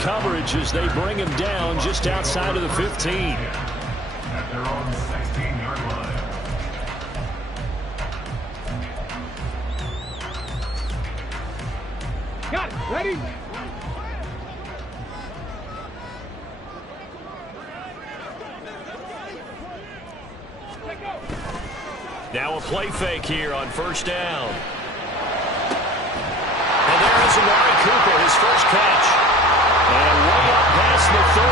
coverage as they bring him down just outside of the 15. At their own 16-yard line. Got it. Ready? Now a play fake here on first down. And there is Amari Cooper, his first catch. And way up past the 35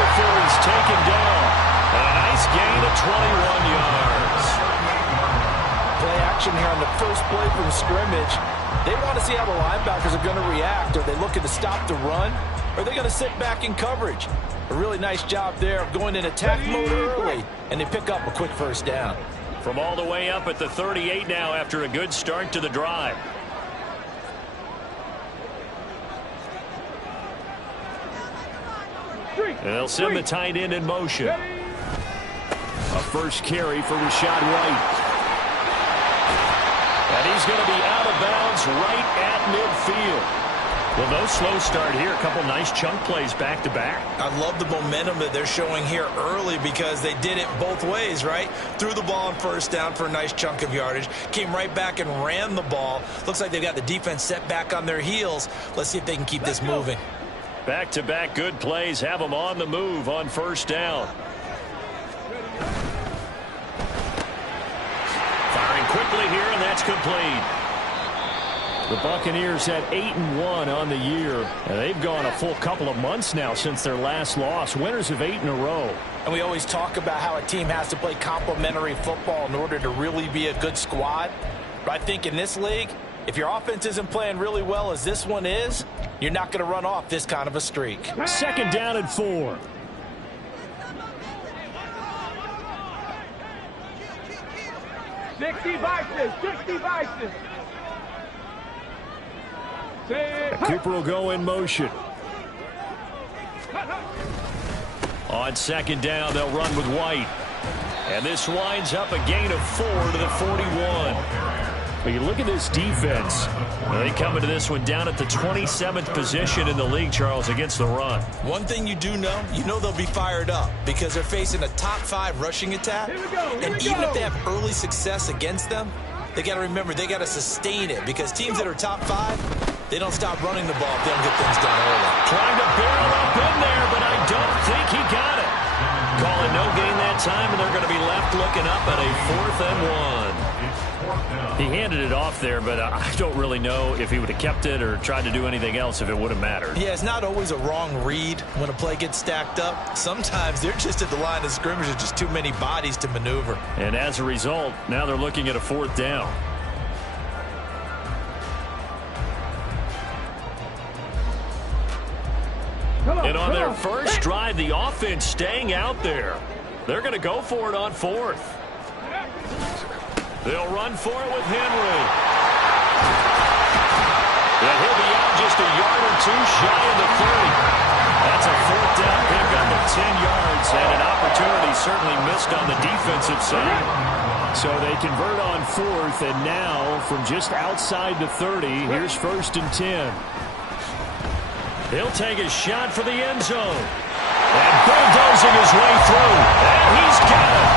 before he's taken down. And a nice gain of 21 yards. Play action here on the first play from scrimmage. They want to see how the linebackers are going to react. Are they looking to stop the run? Or are they going to sit back in coverage? A really nice job there of going in attack mode early. And they pick up a quick first down. From all the way up at the 38 now after a good start to the drive. And they'll send the tight end in motion. A first carry for Rashad White. And he's going to be out of bounds right at midfield. Well, no slow start here. A couple nice chunk plays back-to-back. I love the momentum that they're showing here early because they did it both ways, right? Threw the ball on first down for a nice chunk of yardage. Came right back and ran the ball. Looks like they've got the defense set back on their heels. Let's see if they can keep this moving. Back-to-back good plays have them on the move on first down. Firing quickly here, and that's complete. The Buccaneers at 8-1 on the year, and they've gone a full couple of months now since their last loss. Winners of 8 in a row. And we always talk about how a team has to play complementary football in order to really be a good squad. But I think in this league, if your offense isn't playing really well as this one is, you're not going to run off this kind of a streak. Second down and 4. Sixty vices. Cooper will go in motion. On second down, they'll run with White. And this winds up a gain of 4 to the 41. But you look at this defense. They come into this one down at the 27th position in the league, Charles, against the run. One thing you do know, they'll be fired up because they're facing a top 5 rushing attack. And even if they have early success against them, they got to remember they got to sustain it because teams that are top 5, they don't stop running the ball if they don't get things done early. Trying to barrel up in there, but I don't think he got it. Calling no gain that time, and they're going to be left looking up at a 4th and 1. He handed it off there, but I don't really know if he would have kept it or tried to do anything else if it would have mattered. Yeah, it's not always a wrong read when a play gets stacked up. Sometimes they're just at the line of scrimmage. There's just too many bodies to maneuver. And as a result, now they're looking at a 4th down. And on their first drive, the offense staying out there. They're going to go for it on 4th. They'll run for it with Henry. And he'll be out just a yard or 2 shy of the 30. That's a 4th down pickup of 10 yards, and an opportunity certainly missed on the defensive side. So they convert on 4th, and now from just outside the 30, here's 1st and 10. He'll take a shot for the end zone. And bulldozing his way through. And he's got it.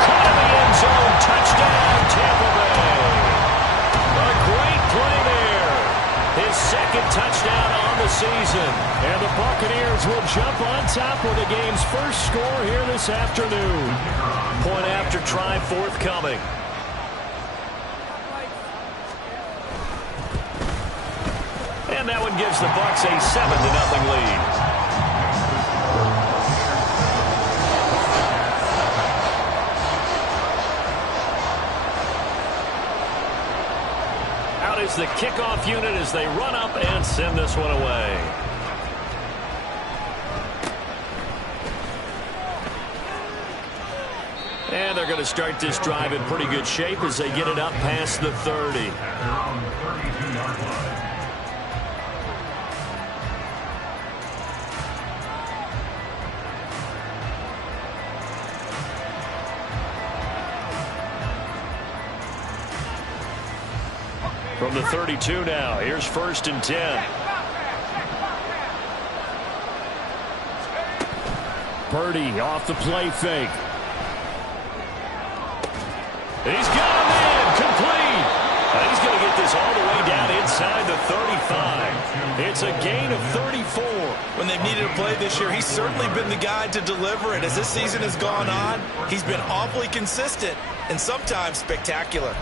Caught in the end zone. Touchdown, Tampa Bay. A great play there. His 2nd touchdown on the season. And the Buccaneers will jump on top with the game's first score here this afternoon. Point after try forthcoming. And that one gives the Bucs a 7-0 lead. Out is the kickoff unit as they run up and send this one away. And they're going to start this drive in pretty good shape as they get it up past the 30. From the 32 now, here's 1st and 10. Purdy off the play fake. He's got him in. Complete. He's going to get this all the way down inside the 35. It's a gain of 34. When they've needed a play this year, he's certainly been the guy to deliver it. As this season has gone on, he's been awfully consistent and sometimes spectacular.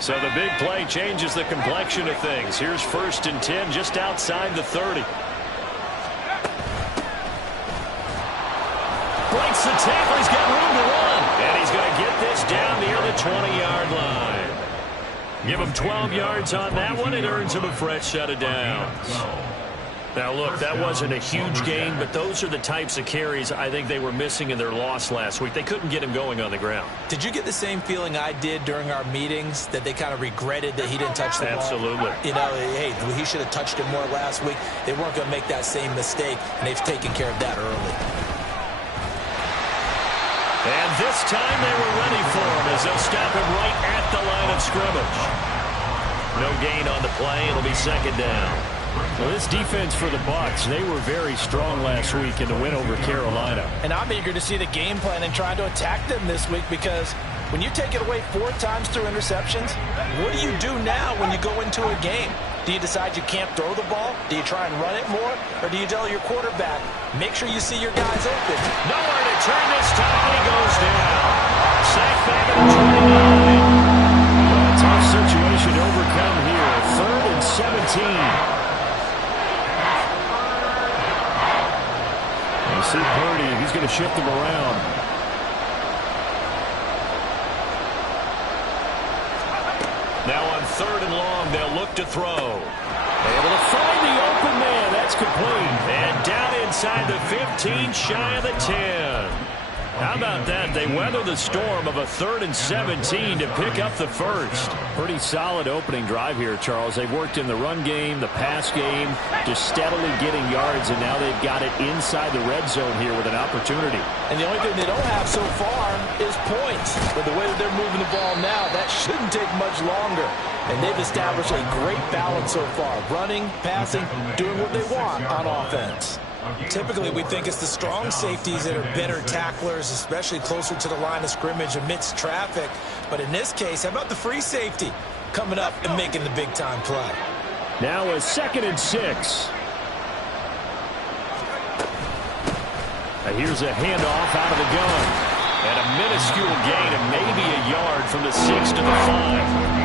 So the big play changes the complexion of things. Here's 1st and 10 just outside the 30. Breaks the tackle. He's got room to run. And he's going to get this down near the 20-yard line. Give him 12 yards on that one. It earns him a fresh set of downs. Now, look, that wasn't a huge gain, but those are the types of carries I think they were missing in their loss last week. They couldn't get him going on the ground. Did you get the same feeling I did during our meetings, that they kind of regretted that he didn't touch the ball? Absolutely. You know, hey, he should have touched it more last week. They weren't going to make that same mistake, and they've taken care of that early. And this time they were ready for him as they'll stop him right at the line of scrimmage. No gain on the play. It'll be 2nd down. Well, this defense for the Bucs, they were very strong last week in the win over Carolina. And I'm eager to see the game plan and trying to attack them this week, because when you take it away 4 times through interceptions, what do you do now when you go into a game? Do you decide you can't throw the ball? Do you try and run it more? Or do you tell your quarterback, make sure you see your guys open? Nowhere to turn this time, and he goes down. Sacked back at the 29. A tough situation to overcome here. 3rd and 17. You see Purdy, he's going to shift him around. Now on 3rd and long, they'll look to throw. Able to find the open man. That's complete. And down inside the 15, shy of the 10. How about that? They weather the storm of a 3rd and 17 to pick up the first. Pretty solid opening drive here, Charles. They've worked in the run game, the pass game, just steadily getting yards, and now they've got it inside the red zone here with an opportunity. And the only thing they don't have so far is points. But the way that they're moving the ball now, that shouldn't take much longer. And they've established a great balance so far. Running, passing, doing what they want on offense. Typically, we think it's the strong safeties that are better tacklers, especially closer to the line of scrimmage amidst traffic. But in this case, how about the free safety coming up and making the big-time play? Now a 2nd and 6. Here's a handoff out of the gun. And a minuscule gain of maybe a yard from the 6 to the 5.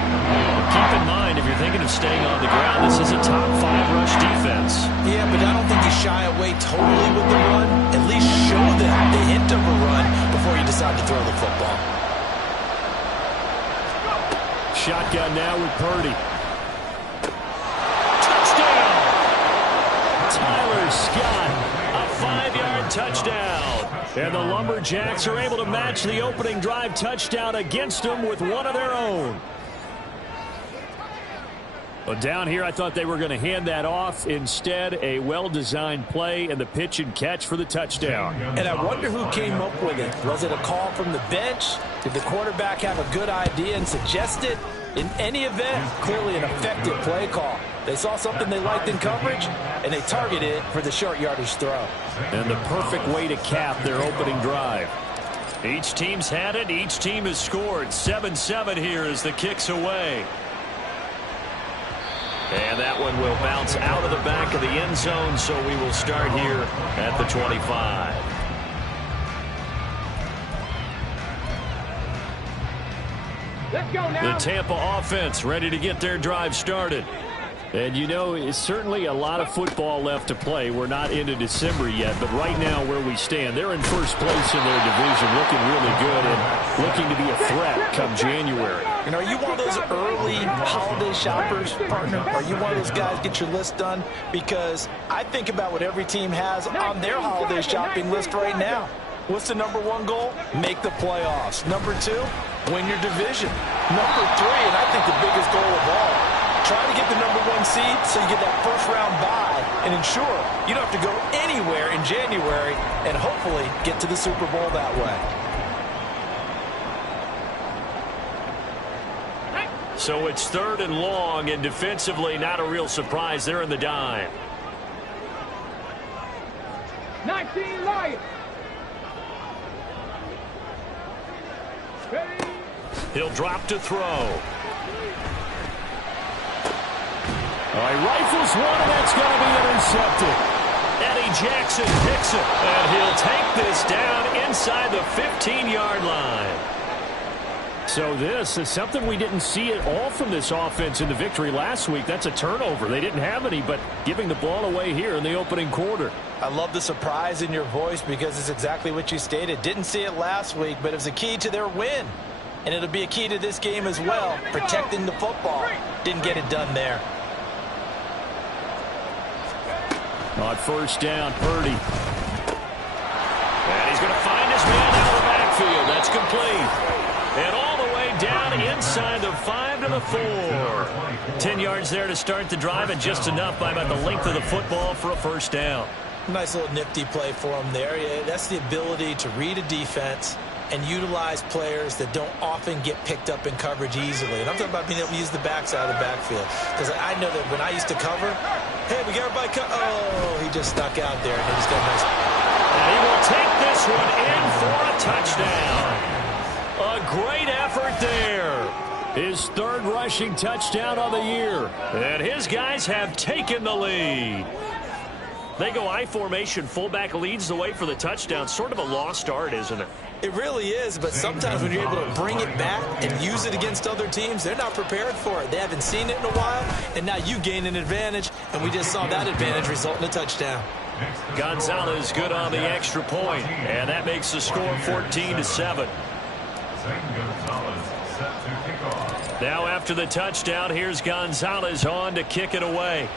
Keep in mind, if you're thinking of staying on the ground, this is a top 5 rush defense. Yeah, but I don't think you shy away totally with the run. At least show them the hint of a run before you decide to throw the football. Shotgun now with Purdy. Touchdown! Tyler Scott, a 5-yard touchdown. And the Lumberjacks are able to match the opening drive touchdown against them with one of their own. Well, down here, I thought they were going to hand that off. Instead, a well-designed play and the pitch and catch for the touchdown. And I wonder who came up with it. Was it a call from the bench? Did the quarterback have a good idea and suggest it? In any event, clearly an effective play call. They saw something they liked in coverage, and they targeted it for the short yardage throw. And the perfect way to cap their opening drive. Each team's had it. Each team has scored. 7-7 here as the kick's away. And that one will bounce out of the back of the end zone, so we will start here at the 25. Let's go now. The Tampa offense ready to get their drive started. And, you know, it's certainly a lot of football left to play. We're not into December yet, but right now where we stand, they're in first place in their division, looking really good and looking to be a threat come January. And are you one of those early holiday shoppers, partner? Are you one of those guys get your list done? Because I think about what every team has on their holiday shopping list right now. What's the number 1 goal? Make the playoffs. Number 2, win your division. Number 3, and I think the biggest goal of all, try to get the number 1 seed so you get that first round bye and ensure you don't have to go anywhere in January and hopefully get to the Super Bowl that way. So it's 3rd and long, and defensively not a real surprise. They're in the dime. 19 Lions. Ready. He'll drop to throw. He rifles one, and that's going to be intercepted. Eddie Jackson picks it, and he'll take this down inside the 15-yard line. So this is something we didn't see at all from this offense in the victory last week. That's a turnover. They didn't have any, but giving the ball away here in the opening quarter. I love the surprise in your voice because it's exactly what you stated. Didn't see it last week, but it was a key to their win. And it'll be a key to this game as well, protecting the football. Didn't get it done there. On first down, Purdy. And he's going to find his man out of the backfield. That's complete. And all the way down inside the 5 to the 4. 10 yards there to start the drive, and just enough by about the length of the football for a first down. Nice little nifty play for him there. Yeah, that's the ability to read a defense and utilize players that don't often get picked up in coverage easily. And I'm talking about being able to use the backside of the backfield. Because I know that when I used to cover, hey, we got everybody oh, he just stuck out there. And he's got a nice... And he will take this one in for a touchdown. A great effort there. His 3rd rushing touchdown of the year. And his guys have taken the lead. They go I formation. Fullback leads the way for the touchdown. Sort of a lost art, isn't it? It really is, but sometimes when you're able to bring it back and use it against other teams, they're not prepared for it. They haven't seen it in a while, and now you gain an advantage, and we just saw that advantage result in a touchdown. Gonzalez good on the extra point, and that makes the score 14-7. Now after the touchdown, here's Gonzalez on to kick it away.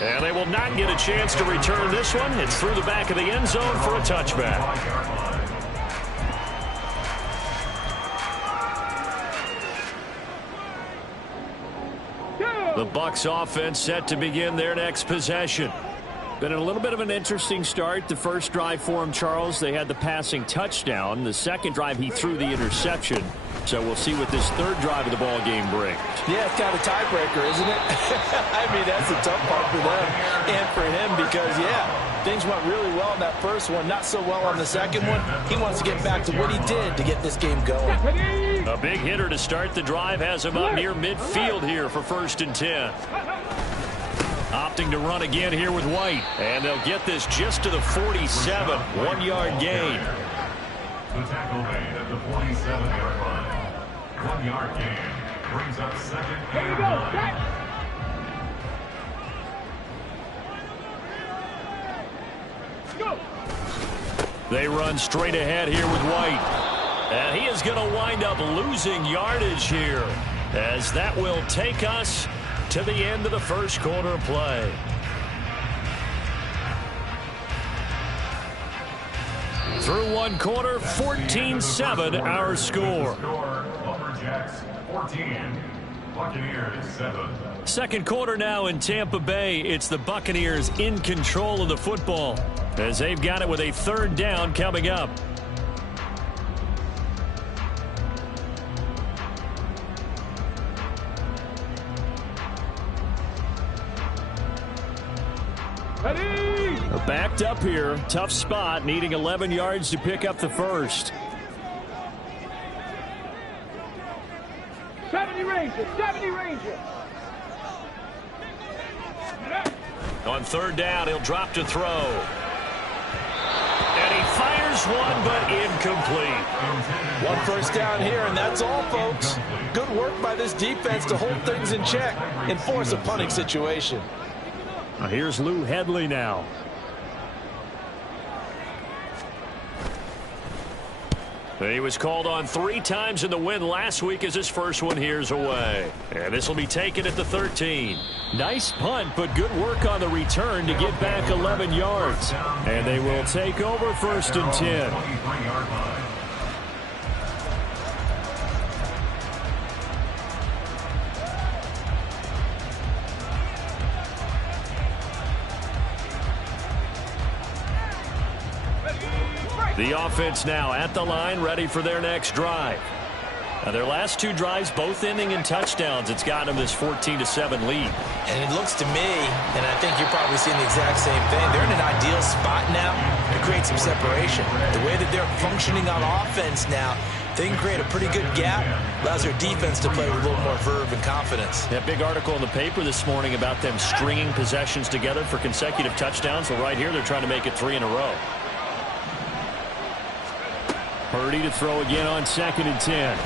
And they will not get a chance to return this one. It's through the back of the end zone for a touchback. The Bucs offense set to begin their next possession. Been a little bit of an interesting start. The first drive for him, Charles, they had the passing touchdown. The second drive, he threw the interception. So we'll see what this 3rd drive of the ball game brings. Yeah, it's kind of a tiebreaker, isn't it? I mean, that's the tough part for them and for him because, yeah, things went really well in that first one, not so well on the second one. He wants to get back to what he did to get this game going. A big hitter to start the drive has him up near midfield here for 1st and 10. Opting to run again here with White. And they'll get this just to the 47. 1-yard gain. The tackle made at the 47-yard line. 1-yard gain brings up 2nd and 9. Go. They run straight ahead here with White. And he is going to wind up losing yardage here, as that will take us to the end of the first quarter of play. Through one quarter, 14-7 our score. Lumberjacks 14, Buccaneers 7. Second quarter now in Tampa Bay. It's the Buccaneers in control of the football, as they've got it with a 3rd down coming up. Backed up here. Tough spot, needing 11 yards to pick up the first. 70 Rangers, 70 Rangers. On 3rd down, he'll drop to throw. And he fires one, but incomplete. One first down here, and that's all, folks. Good work by this defense to hold things in check and force a punting situation. Here's Lou Hedley now. He was called on 3 times in the win last week as his first one here's away. And this will be taken at the 13. Nice punt, but good work on the return to get back 11 yards. And they will take over 1st and 10. The offense now at the line, ready for their next drive. Now their last two drives, both ending in touchdowns. It's gotten them this 14-7 lead. And it looks to me, and I think you're probably seeing the exact same thing, they're in an ideal spot now to create some separation. The way that they're functioning on offense now, they can create a pretty good gap, allows their defense to play with a little more verve and confidence. That big article in the paper this morning about them stringing possessions together for consecutive touchdowns. Well, right here, they're trying to make it 3 in a row. Purdy to throw again on 2nd and 10.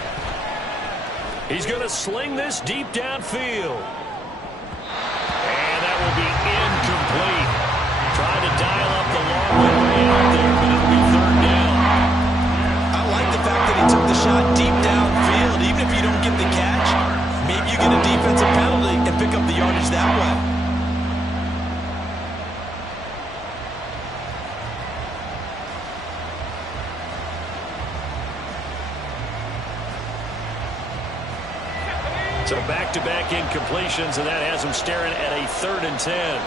He's going to sling this deep downfield. And that will be incomplete. Trying to dial up the long way out there, but it'll be 3rd down. I like the fact that he took the shot deep downfield. Even if you don't get the catch, maybe you get a defensive penalty and pick up the yardage that way. So back-to-back incompletions, and that has them staring at a 3rd and 10.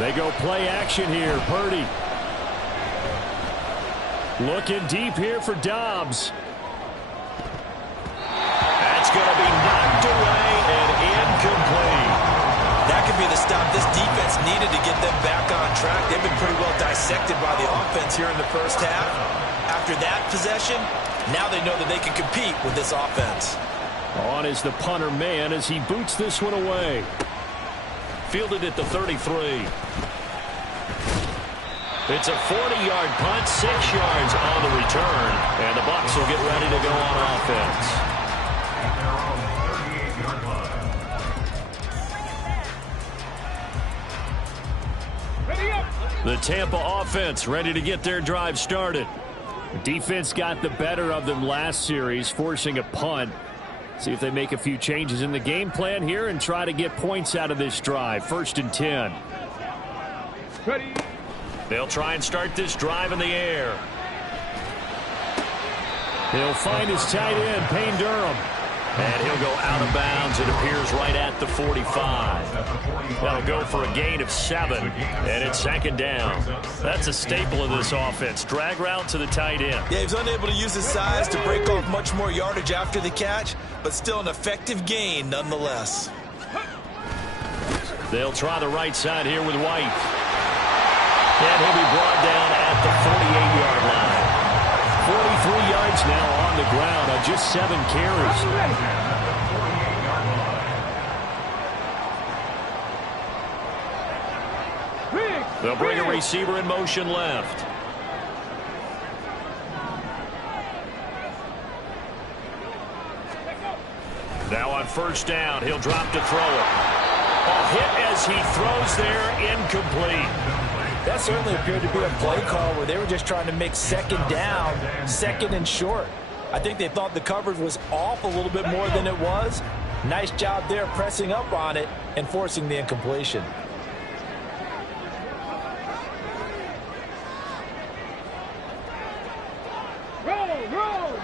They go play action here. Purdy looking deep here for Dobbs. That's going to be knocked away and incomplete. That could be the stop this defense needed to get them back on track. They've been pretty well dissected by the offense here in the first half. After that possession, now they know that they can compete with this offense. On is the punter man as he boots this one away. Fielded at the 33. It's a 40-yard punt, 6 yards on the return, and the Bucs will get ready to go on offense. The Tampa offense ready to get their drive started. The defense got the better of them last series, forcing a punt. See if they make a few changes in the game plan here and try to get points out of this drive. 1st and 10. Ready. They'll try and start this drive in the air. He'll find his tight end, Payne Durham. And he'll go out of bounds, it appears, right at the 45. That'll go for a gain of 7, and it's 2nd down. That's a staple of this offense. Drag route to the tight end. Yeah, he was unable to use his size to break off much more yardage after the catch, but still an effective gain nonetheless. They'll try the right side here with White. And he'll be brought down at the 48-yard line. 43 yards now on the ground on just 7 carries. They'll bring a receiver in motion left. Now on 1st down, he'll drop to throw it. A hit as he throws there, incomplete. That certainly appeared to be a play call where they were just trying to make 2nd down, 2nd and short. I think they thought the coverage was off a little bit more than it was. Nice job there pressing up on it and forcing the incompletion. Roll.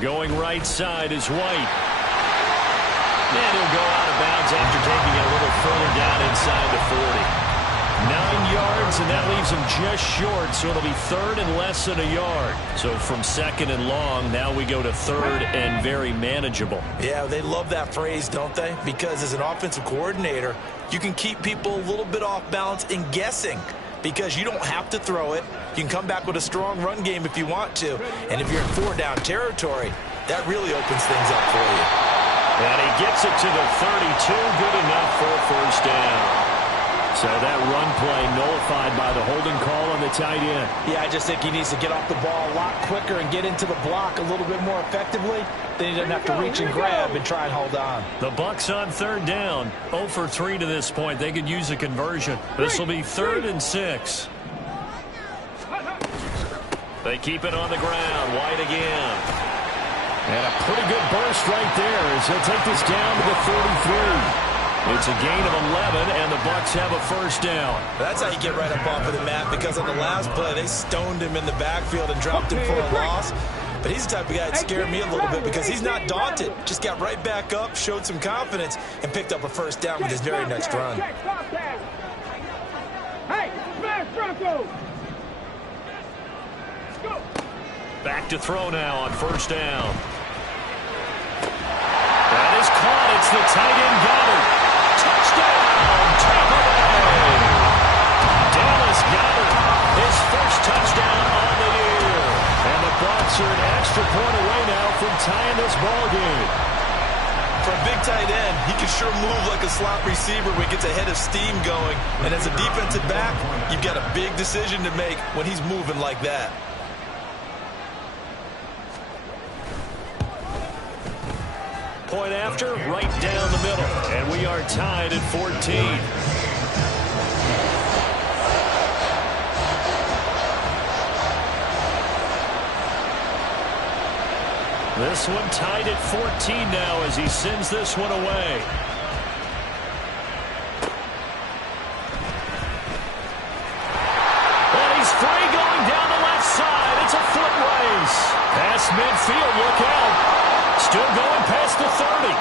Going right side is White. And he'll go out of bounds after taking it a little further down inside the 40. 9 yards, and that leaves him just short, so it'll be 3rd and less than a yard. So from 2nd and long, now we go to 3rd and very manageable. Yeah, they love that phrase, don't they? Because as an offensive coordinator, you can keep people a little bit off balance and guessing because you don't have to throw it. You can come back with a strong run game if you want to. And if you're in 4-down territory, that really opens things up for you. And he gets it to the 32, good enough for a 1st down. So that run play nullified by the holding call on the tight end. Yeah, I just think he needs to get off the ball a lot quicker and get into the block a little bit more effectively. Then he doesn't have to reach and grab and try and hold on. The Bucs on 3rd down. 0 for 3 to this point. They could use a conversion. This will be 3rd and 6. They keep it on the ground. White again. And a pretty good burst right there as he'll take this down to the 33. It's a gain of 11, and the Bucs have a 1st down. That's how you get right up off of the mat, because on the last play, they stoned him in the backfield and dropped him for a loss. But he's the type of guy that scared me a little bit because he's not daunted. Just got right back up, showed some confidence, and picked up a 1st down with his very next run. Hey, smash Bronco. Go. Back to throw now on first down. That is caught. It's the tight end Goddard. Touchdown, Tampa Bay. Dallas Goddard, his first touchdown on the year. And the Bucs are an extra point away now from tying this ball game. For a big tight end, he can sure move like a slot receiver when he gets a head of steam going. And as a defensive back, you've got a big decision to make when he's moving like that. Point after, right down the middle. And we are tied at 14. This one tied at 14 now as he sends this one away. And he's free going down the left side. It's a foot race. Past midfield, look out. Still going past the 30.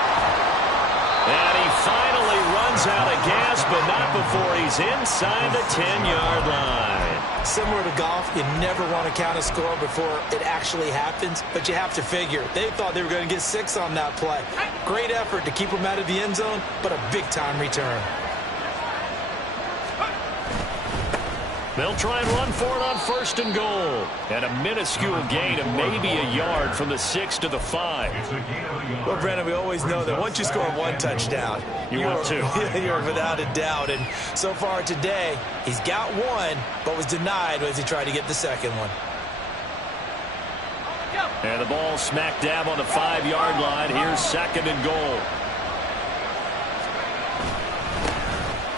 And he finally runs out of gas, but not before he's inside the 10-yard line. Similar to golf, you never want to count a score before it actually happens, but you have to figure. They thought they were going to get 6 on that play. Great effort to keep them out of the end zone, but a big-time return. They'll try and run for it on first and goal. And a minuscule gain of maybe a yard from the 6 to the 5. Well, Brandon, we always know that once you score one touchdown, you're without a doubt. And so far today, he's got one, but was denied as he tried to get the second one. And the ball smack dab on the 5-yard line. Here's second and goal.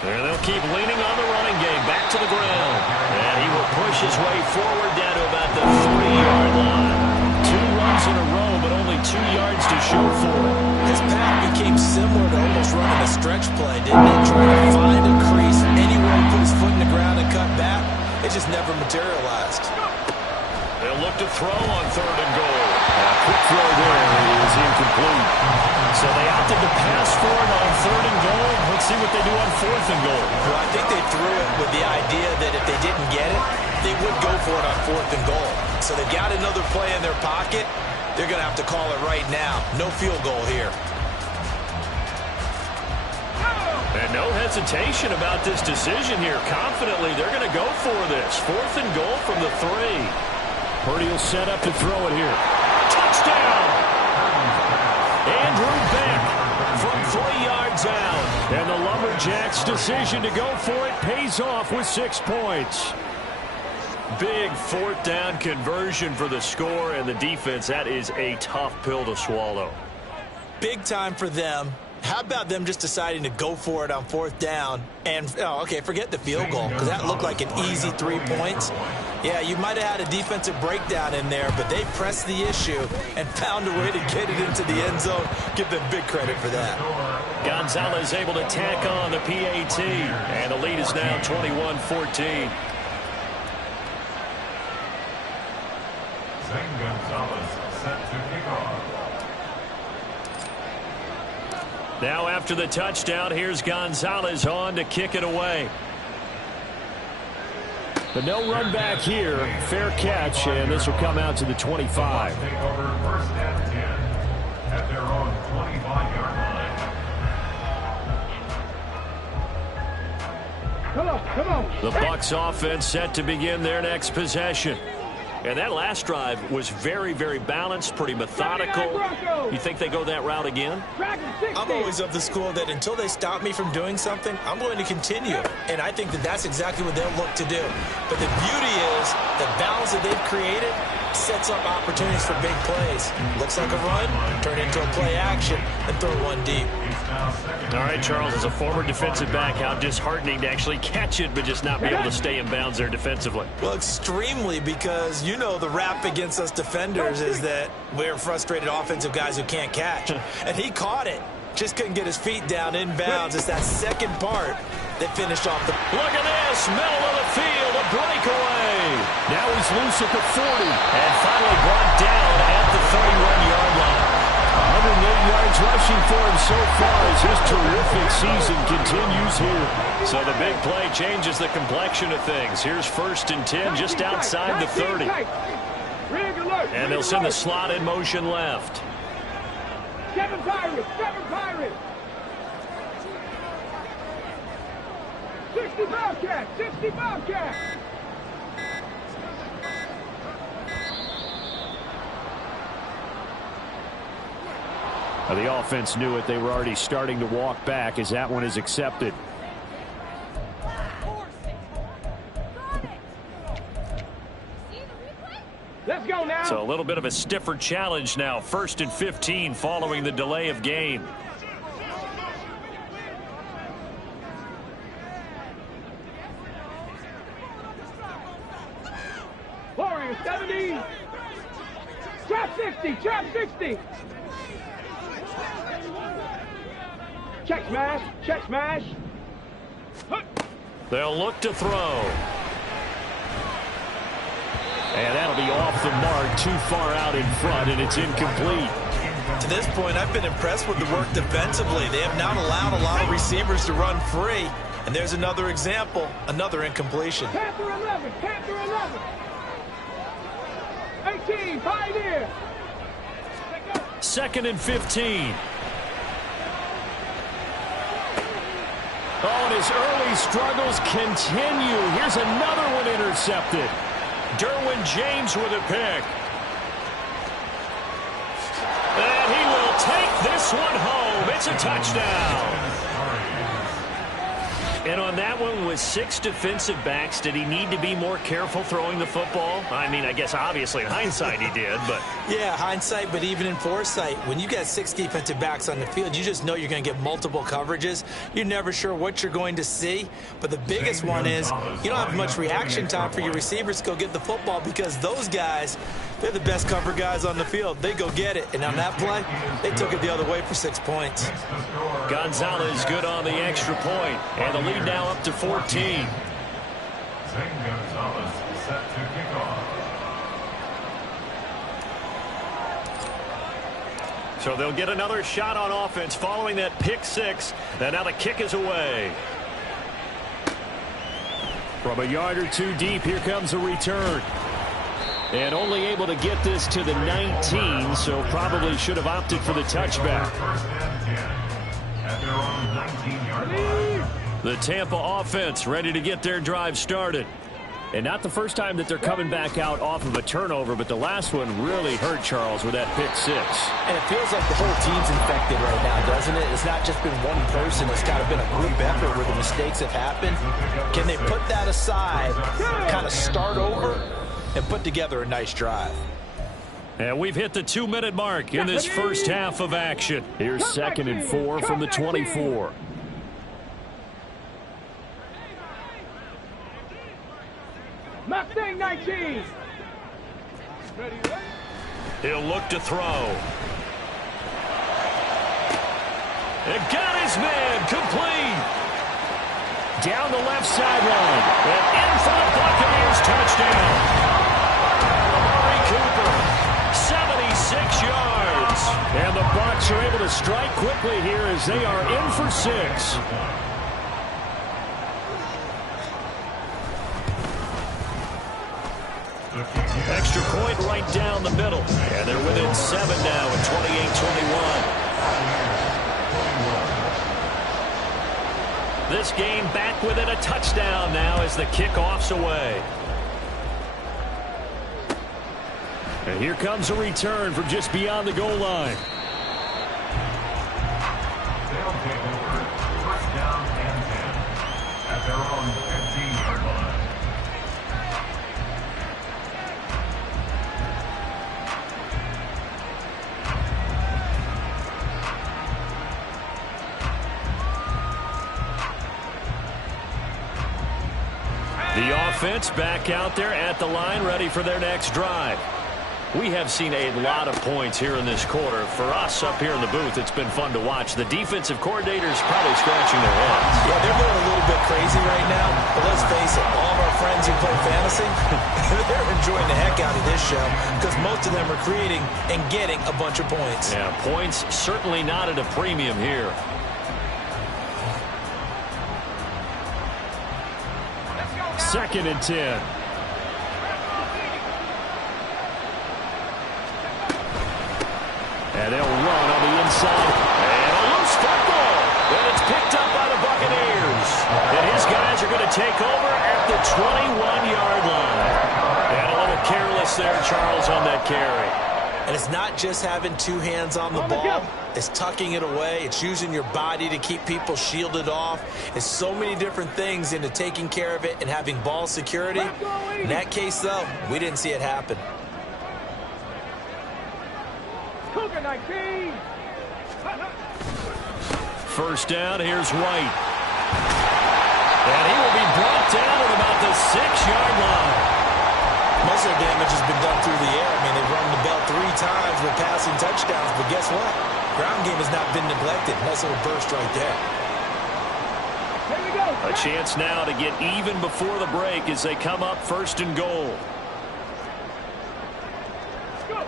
And they'll keep leaning on the running game. Back to the ground. And he will push his way forward down to about the 3-yard line. 2 runs in a row, but only 2 yards to show for it. His path became similar to almost running a stretch play, didn't it? Trying to find a crease anywhere to put his foot in the ground and cut back. It just never materialized. They'll look to throw on third and goal. A quick throw there is incomplete. So they opted to pass for it on third and goal. Let's see what they do on fourth and goal. Well, I think they threw it with the idea that if they didn't get it, they would go for it on fourth and goal. So they've got another play in their pocket. They're going to have to call it right now. No field goal here. And no hesitation about this decision here. Confidently, they're going to go for this. Fourth and goal from the 3. Purdy will set up to throw it here. Touchdown! Andrew Beck from 3 yards out. And the Lumberjacks' decision to go for it pays off with 6 points. Big fourth down conversion for the score and the defense. That is a tough pill to swallow. Big time for them. How about them just deciding to go for it on fourth down? And, forget the field goal, because that looked like an easy 3 points. Yeah, you might have had a defensive breakdown in there, but they pressed the issue and found a way to get it into the end zone. Give them big credit for that. Gonzalez able to tack on the PAT, and the lead is now 21-14. Zane Gonzalez set to kick off. Now after the touchdown, here's Gonzalez on to kick it away. But no run back here. Fair catch, and this will come out to the 25. Take over first and 10 at their own 25-yard line. Come on. The Bucs offense set to begin their next possession. And that last drive was very, very balanced, pretty methodical. You think they go that route again? I'm always of the school that until they stop me from doing something, I'm going to continue. And I think that that's exactly what they'll look to do. But the beauty is the balance that they've created sets up opportunities for big plays. Looks like a run, turn into a play action, and throw one deep. All right, Charles, as a former defensive back, how disheartening to actually catch it but just not be able to stay in bounds there defensively. Well, extremely, because you know the rap against us defenders is that we're frustrated offensive guys who can't catch. And he caught it. Just couldn't get his feet down in bounds. It's that second part that finished off the... Look at this, middle of the field, a breakaway. Now he's loose at the 40 and finally brought down at the 31-yard line. No 108 yards rushing for him so far as his terrific season continues here. So the big play changes the complexion of things. Here's 1st and 10 just outside the 30. And they'll send the slot in motion left. 7 Pirates, 7 Pirates. 60 Bobcats, 60 Bobcats. The offense knew it. They were already starting to walk back as that one is accepted. Let's go now. So a little bit of a stiffer challenge now. 1st and 15 following the delay of game. Warriors 70. Trap 60, trap 60. Check smash, check smash. They'll look to throw. And that'll be off the mark, too far out in front, and it's incomplete. To this point, I've been impressed with the work defensively. They have not allowed a lot of receivers to run free. And there's another example, another incompletion. Panther 11, Panther 11. 18, Pioneer. 2nd and 15. Oh, and his early struggles continue. Here's another one intercepted. Derwin James with a pick. And he will take this one home. It's a touchdown. And on that one, with 6 defensive backs, did he need to be more careful throwing the football? I mean, I guess obviously in hindsight he did, but... Yeah, hindsight, but even in foresight, when you got 6 defensive backs on the field, you just know you're going to get multiple coverages. You're never sure what you're going to see. But the biggest one is you don't have much reaction time for your receivers to go get the football because those guys, they're the best cover guys on the field. They go get it. And on that play, they took it the other way for 6 points. Gonzalez good on the extra point. And the lead now up to 14. Zane Gonzalez set to kick off. So they'll get another shot on offense following that pick 6. And now the kick is away. From a yard or 2 deep, here comes a return. And only able to get this to the 19, so probably should have opted for the touchback. 1st and 10 at their own 19-yard line. The Tampa offense ready to get their drive started. And not the first time that they're coming back out off of a turnover, but the last one really hurt Charles with that pick 6. And it feels like the whole team's infected right now, doesn't it? It's not just been one person. It's kind of been a group effort where the mistakes have happened. Can they put that aside, kind of start over, and put together a nice drive? And we've hit the 2-minute mark in this first half of action. Here's 2nd and 4 from the 24. Mustang 19. He'll look to throw. It got his man complete. Down the left sideline. And in for the Buccaneers touchdown. Amari Cooper, 76 yards. And the Bucs are able to strike quickly here as they are in for 6. Extra point right down the middle. And they're within 7 now at 28-21. This game back within a touchdown now as the kickoff's away. And here comes a return from just beyond the goal line. They'll take over 1st down and 10 at their own 15-yard line. The offense back out there at the line, ready for their next drive. We have seen a lot of points here in this quarter. For us up here in the booth, it's been fun to watch. The defensive coordinators probably scratching their heads. Yeah, they're going a little bit crazy right now. But let's face it, all of our friends who play fantasy, they're enjoying the heck out of this show because most of them are creating and getting a bunch of points. Yeah, points certainly not at a premium here. Second and 10. And they'll run on the inside. And a loose football. And it's picked up by the Buccaneers. And his guys are going to take over at the 21-yard line. And a little careless there, Charles, on that carry. And it's not just having two hands on the ball. It's tucking it away. It's using your body to keep people shielded off. It's so many different things into taking care of it and having ball security. In that case, though, we didn't see it happen. Cougar 19. First down, here's White. And he will be brought down at about the 6-yard line. Most of their damage has been done through the air. I mean, they've rung the bell 3 times with passing touchdowns, but guess what? Ground game has not been neglected. Nice little burst right there. Here we go. A chance now to get even before the break as they come up first and goal. Go.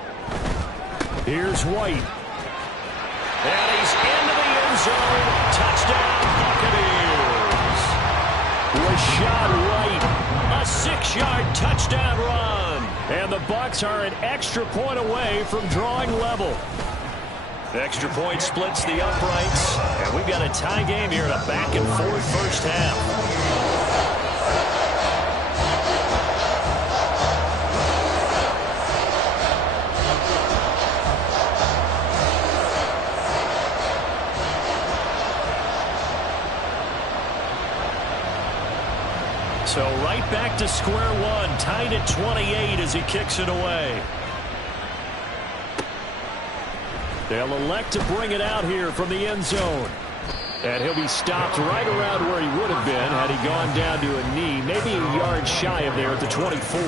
Here's White. And he's into the end zone. Touchdown, Buccaneers. Rashad White, a 6-yard touchdown run. And the Bucs are an extra point away from drawing level. Extra point splits the uprights. And we've got a tie game here in a back-and-forth first half. So right back to square one, tied at 28 as he kicks it away. They'll elect to bring it out here from the end zone. And he'll be stopped right around where he would have been had he gone down to a knee, maybe a yard shy of there at the 24.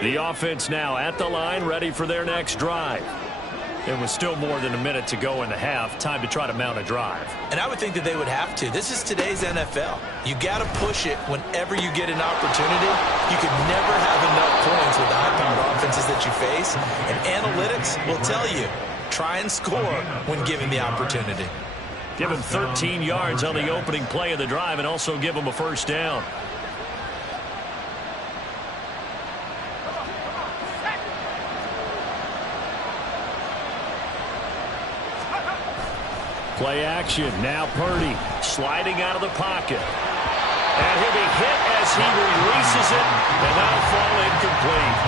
The offense now at the line, ready for their next drive. There was still more than a minute to go in the half. Time to try to mount a drive. And I would think that they would have to. This is today's NFL. You got to push it whenever you get an opportunity. You could never have enough points with the high-powered offenses that you face. And analytics will tell you, try and score when given the opportunity. Give him 13 yards on the opening play of the drive and also give him a first down. Play action. Now Purdy sliding out of the pocket. And he'll be hit as he releases it, and that'll fall incomplete.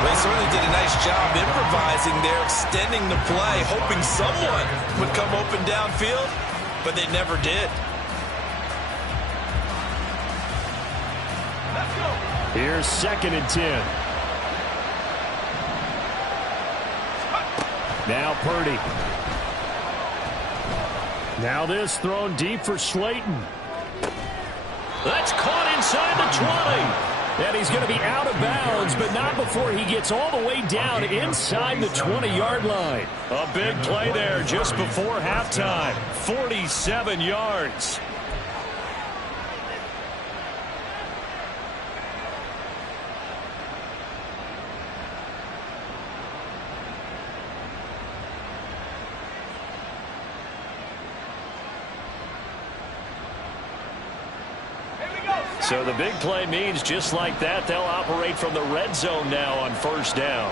They certainly did a nice job improvising there, extending the play, hoping someone would come open downfield, but they never did. Here's second and 10. Now Purdy. Now this thrown deep for Slayton. That's caught inside the 20. And he's going to be out of bounds, but not before he gets all the way down inside the 20-yard line. A big play there just before halftime. 47 yards. So the big play means just like that, they'll operate from the red zone now on first down.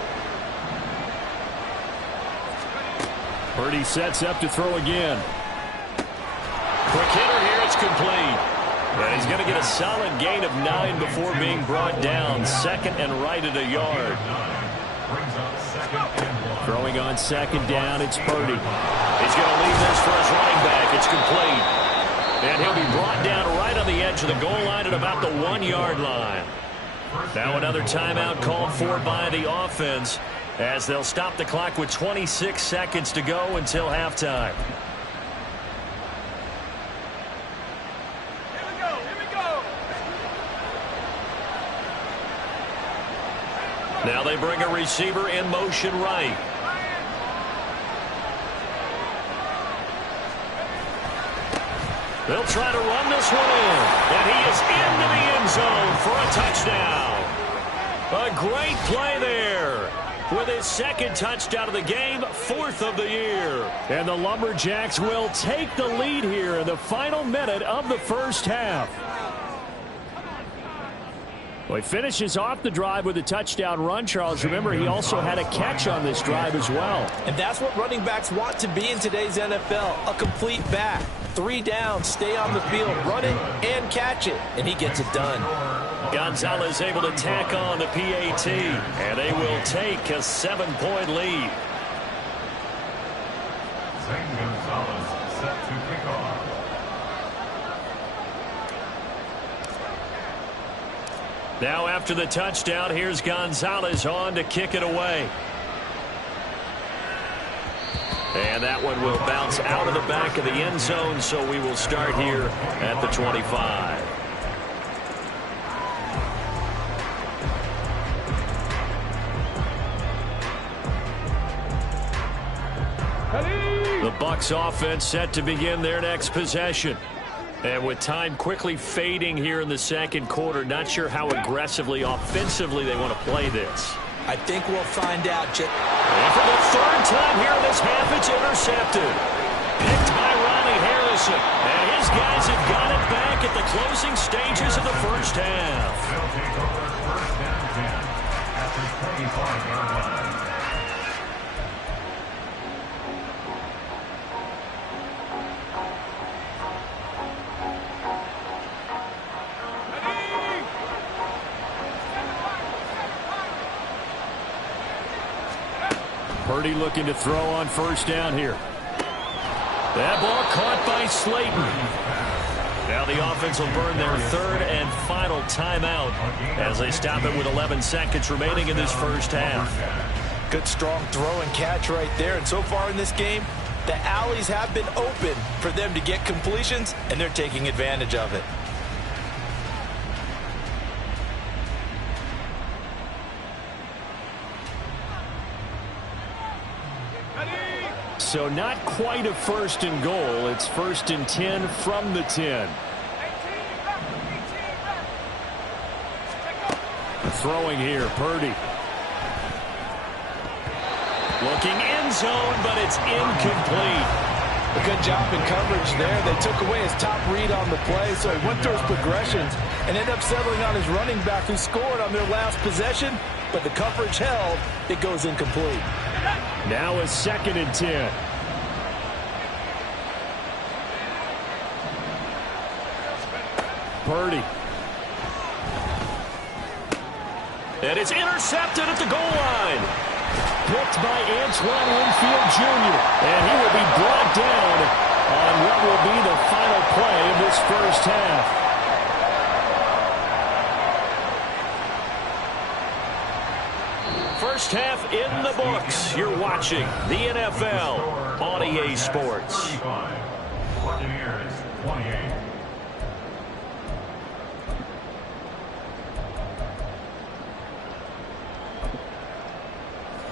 Purdy sets up to throw again. Quick hitter here, it's complete. And he's going to get a solid gain of 9 before being brought down. Second and right at a yard. Throwing on second down, it's Purdy. He's going to leave this for his running back. It's complete. And he'll be brought down right on the edge of the goal line at about the 1-yard line. Now another timeout called for by the offense as they'll stop the clock with 26 seconds to go until halftime. Here we go. Now they bring a receiver in motion right. They'll try to run this one in. And he is into the end zone for a touchdown. A great play there. With his second touchdown of the game, 4th of the year. And the Lumberjacks will take the lead here in the final minute of the first half. Well, he finishes off the drive with a touchdown run, Charles. Remember, he also had a catch on this drive as well. And that's what running backs want to be in today's NFL, a complete back. 3 down, stay on the field, run it, and catch it. And he gets it done. Gonzalez able to tack on the PAT, and they will take a 7-point lead. Zane Gonzalez set to kick off. Now after the touchdown, here's Gonzalez on to kick it away. And that one will bounce out of the back of the end zone, so we will start here at the 25. The Bucs offense set to begin their next possession. And with time quickly fading here in the second quarter, not sure how aggressively, offensively they want to play this. I think we'll find out. And for the third time here in this half, it's intercepted. Picked by Ronnie Harrison. And his guys have got it back at the closing stages of the first half. They'll take over first down 10 at the 25-yard line. Purdy looking to throw on first down here. That ball caught by Slayton. Now the offense will burn their third and final timeout as they stop it with 11 seconds remaining in this first half. Good strong throw and catch right there. And so far in this game, the alleys have been open for them to get completions, and they're taking advantage of it. So not quite a first and goal. It's first and 10 from the 10. Throwing here, Purdy. Looking end zone, but it's incomplete. A good job in coverage there. They took away his top read on the play, so he went through his progressions and ended up settling on his running back who scored on their last possession, but the coverage held. It goes incomplete. Now a second and 10. Purdy. And it's intercepted at the goal line. Picked by Antoine Winfield Jr. And he will be brought down on what will be the final play of this first half. First half in the books. You're watching the NFL on EA Sports. Buccaneers 28.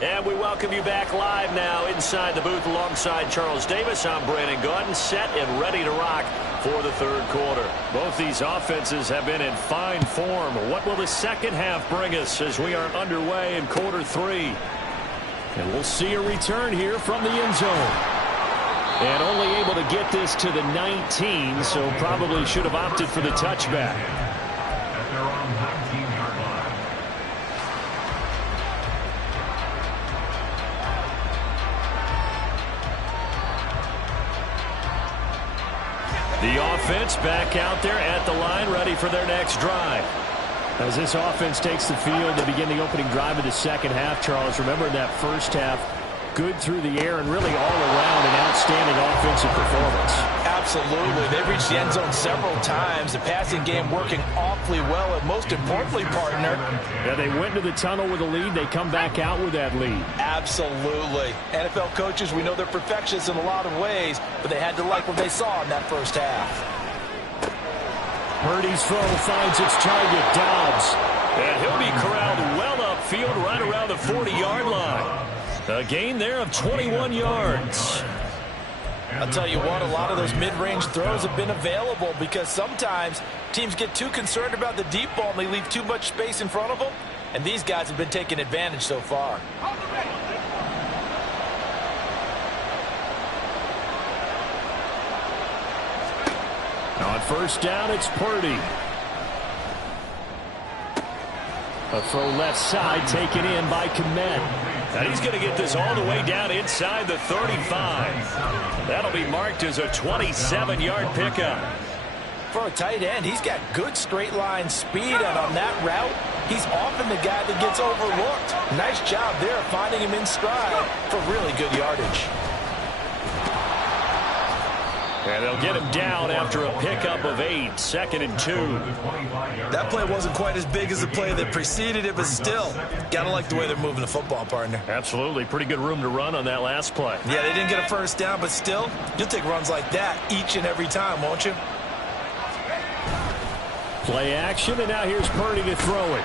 And we welcome you back live now inside the booth alongside Charles Davis. I'm Brandon Gaudin, set and ready to rock for the third quarter. Both these offenses have been in fine form. What will the second half bring us as we are underway in quarter three? And we'll see a return here from the end zone. And only able to get this to the 19, so probably should have opted for the touchback. At their own 19-yard line. The offense back out there at the line, ready for their next drive. As this offense takes the field to begin the opening drive of the second half, Charles, remember that first half, good through the air and really all around an outstanding offensive performance. Absolutely. They reached the end zone several times. The passing game working awfully well, and most importantly, partner. Yeah, they went to the tunnel with a lead. They come back out with that lead. Absolutely. NFL coaches, we know they're perfectionists in a lot of ways, but they had to like what they saw in that first half. Purdy's throw finds its target, Dobbs. And he'll be corralled well upfield right around the 40-yard line. A gain there of 21 yards. I'll tell you what, a lot of those mid-range throws have been available because sometimes teams get too concerned about the deep ball and they leave too much space in front of them. And these guys have been taking advantage so far. On first down, it's Purdy. A throw left side taken in by Kmet. And he's going to get this all the way down inside the 35. That'll be marked as a 27-yard pickup. For a tight end, he's got good straight line speed, and on that route, he's often the guy that gets overlooked. Nice job there finding him in stride for really good yardage. And they'll get him down after a pickup of 8, 2nd and 2. That play wasn't quite as big as the play that preceded it, but still, gotta like the way they're moving the football, partner. Absolutely. Pretty good room to run on that last play. Yeah, they didn't get a first down, but still, you'll take runs like that each and every time, won't you? Play action, and now here's Purdy to throw it.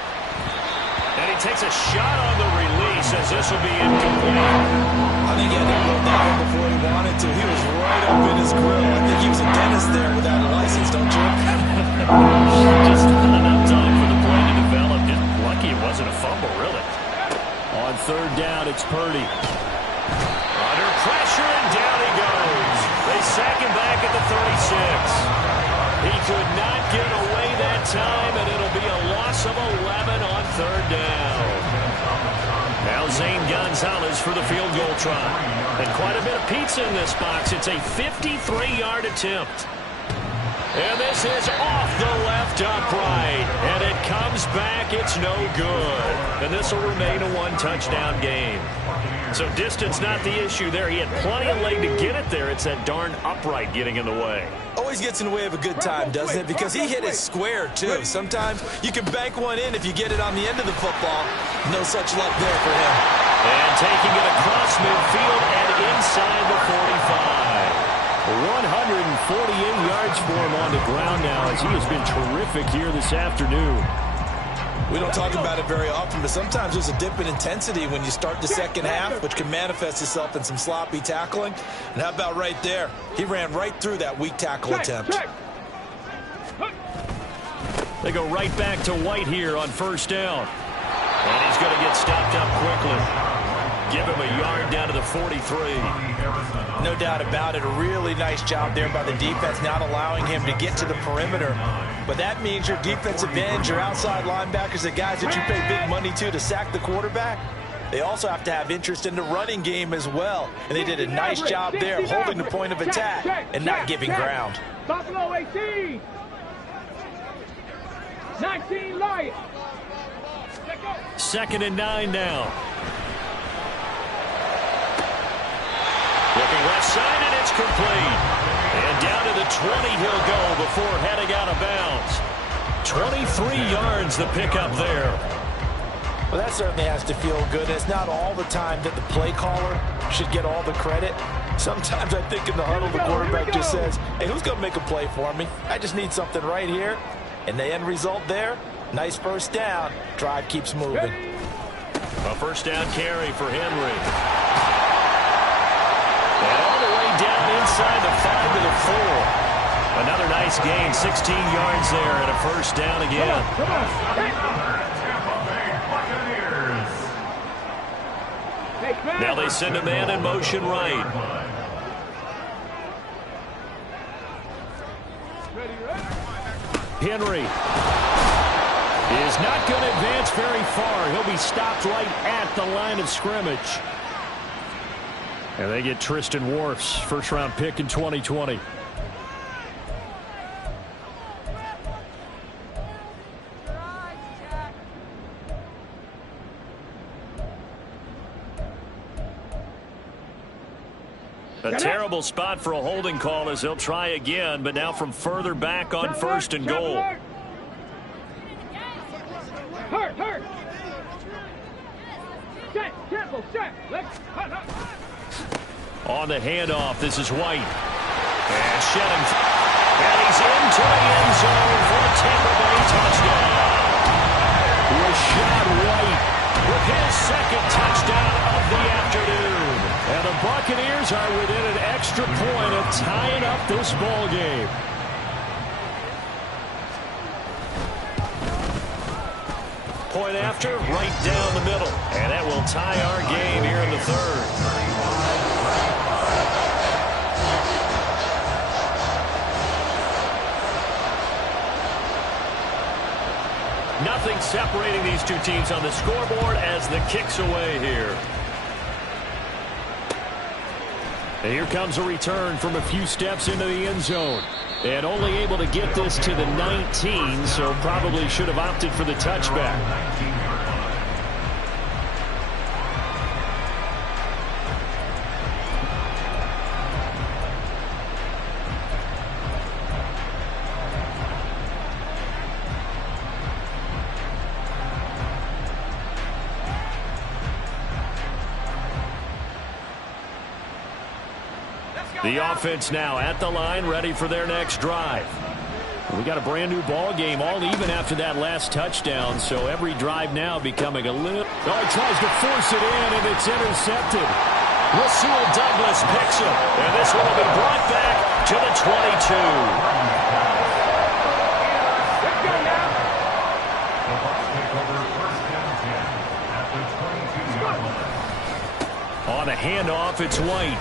And he takes a shot on the release as this will be incomplete. I think he had to roll that one before he wanted to. He was right up in his grill. I think he was a dentist there without a license, don't you? Just not enough time for the play to develop. Lucky it wasn't a fumble, really. On third down, it's Purdy. Under pressure, and down he goes. They sack him back at the 36. He could not get away that time, and it'll be a loss of 11 on third down. Now Zane Gonzalez for the field goal try. And quite a bit of pizza in this box. It's a 53-yard attempt. And this is off the left upright. And it comes back. It's no good. And this will remain a one-touchdown game. So distance not the issue there. He had plenty of leg to get it there. It's that darn upright getting in the way. Always gets in the way of a good time, doesn't it? Because he hit it square, too. Sometimes you can bank one in if you get it on the end of the football. No such luck there for him. And taking it across midfield and inside the 45. 148 yards for him on the ground now as he has been terrific here this afternoon. We don't talk about it very often, but sometimes there's a dip in intensity when you start the second half, which can manifest itself in some sloppy tackling. And how about right there? He ran right through that weak tackle attempt. They go right back to White here on first down. And he's going to get stopped up quickly. Give him a yard down to the 43. No doubt about it. A really nice job there by the defense, not allowing him to get to the perimeter. But that means your defensive ends, your outside linebackers, the guys that you pay big money to sack the quarterback, they also have to have interest in the running game as well. And they did a nice job there of holding the point of attack and not giving ground. Buffalo 18. 19 Lions. 2nd and 9 now. Looking left side, and it's complete. And down to the 20 he'll go before heading out of bounds. 23 yards the pickup there. Well, that certainly has to feel good. It's not all the time that the play caller should get all the credit. Sometimes I think in the huddle, the quarterback just says, hey, who's going to make a play for me? I just need something right here. And the end result there, nice first down. Drive keeps moving. A first down carry for Henry. And all the way down inside the 5 to the 4. Another nice gain, 16 yards there, and a first down again. Come on. Now they send a man in motion right. Henry is not going to advance very far. He'll be stopped right at the line of scrimmage. And they get Tristan Wirfs, first-round pick in 2020. A terrible spot for a holding call as they'll try again, but now from further back on first and goal. Hurt. Set, careful, set. On the handoff, this is White. And shedding. And he's into the end zone for a Tampa Bay touchdown. Rashad White with his second touchdown of the afternoon. And the Buccaneers are within an extra point of tying up this ball game. Point after, right down the middle. And that will tie our game here in the third. Nothing separating these two teams on the scoreboard as the kick's away here. And here comes a return from a few steps into the end zone. And only able to get this to the 19, so probably should have opted for the touchback. The offense now at the line, ready for their next drive. We got a brand new ball game, all even after that last touchdown, so every drive now becoming a little... Oh, he tries to force it in, and it's intercepted. Rasul Douglas picks him, and this one will be brought back to the 22. On the handoff, it's White.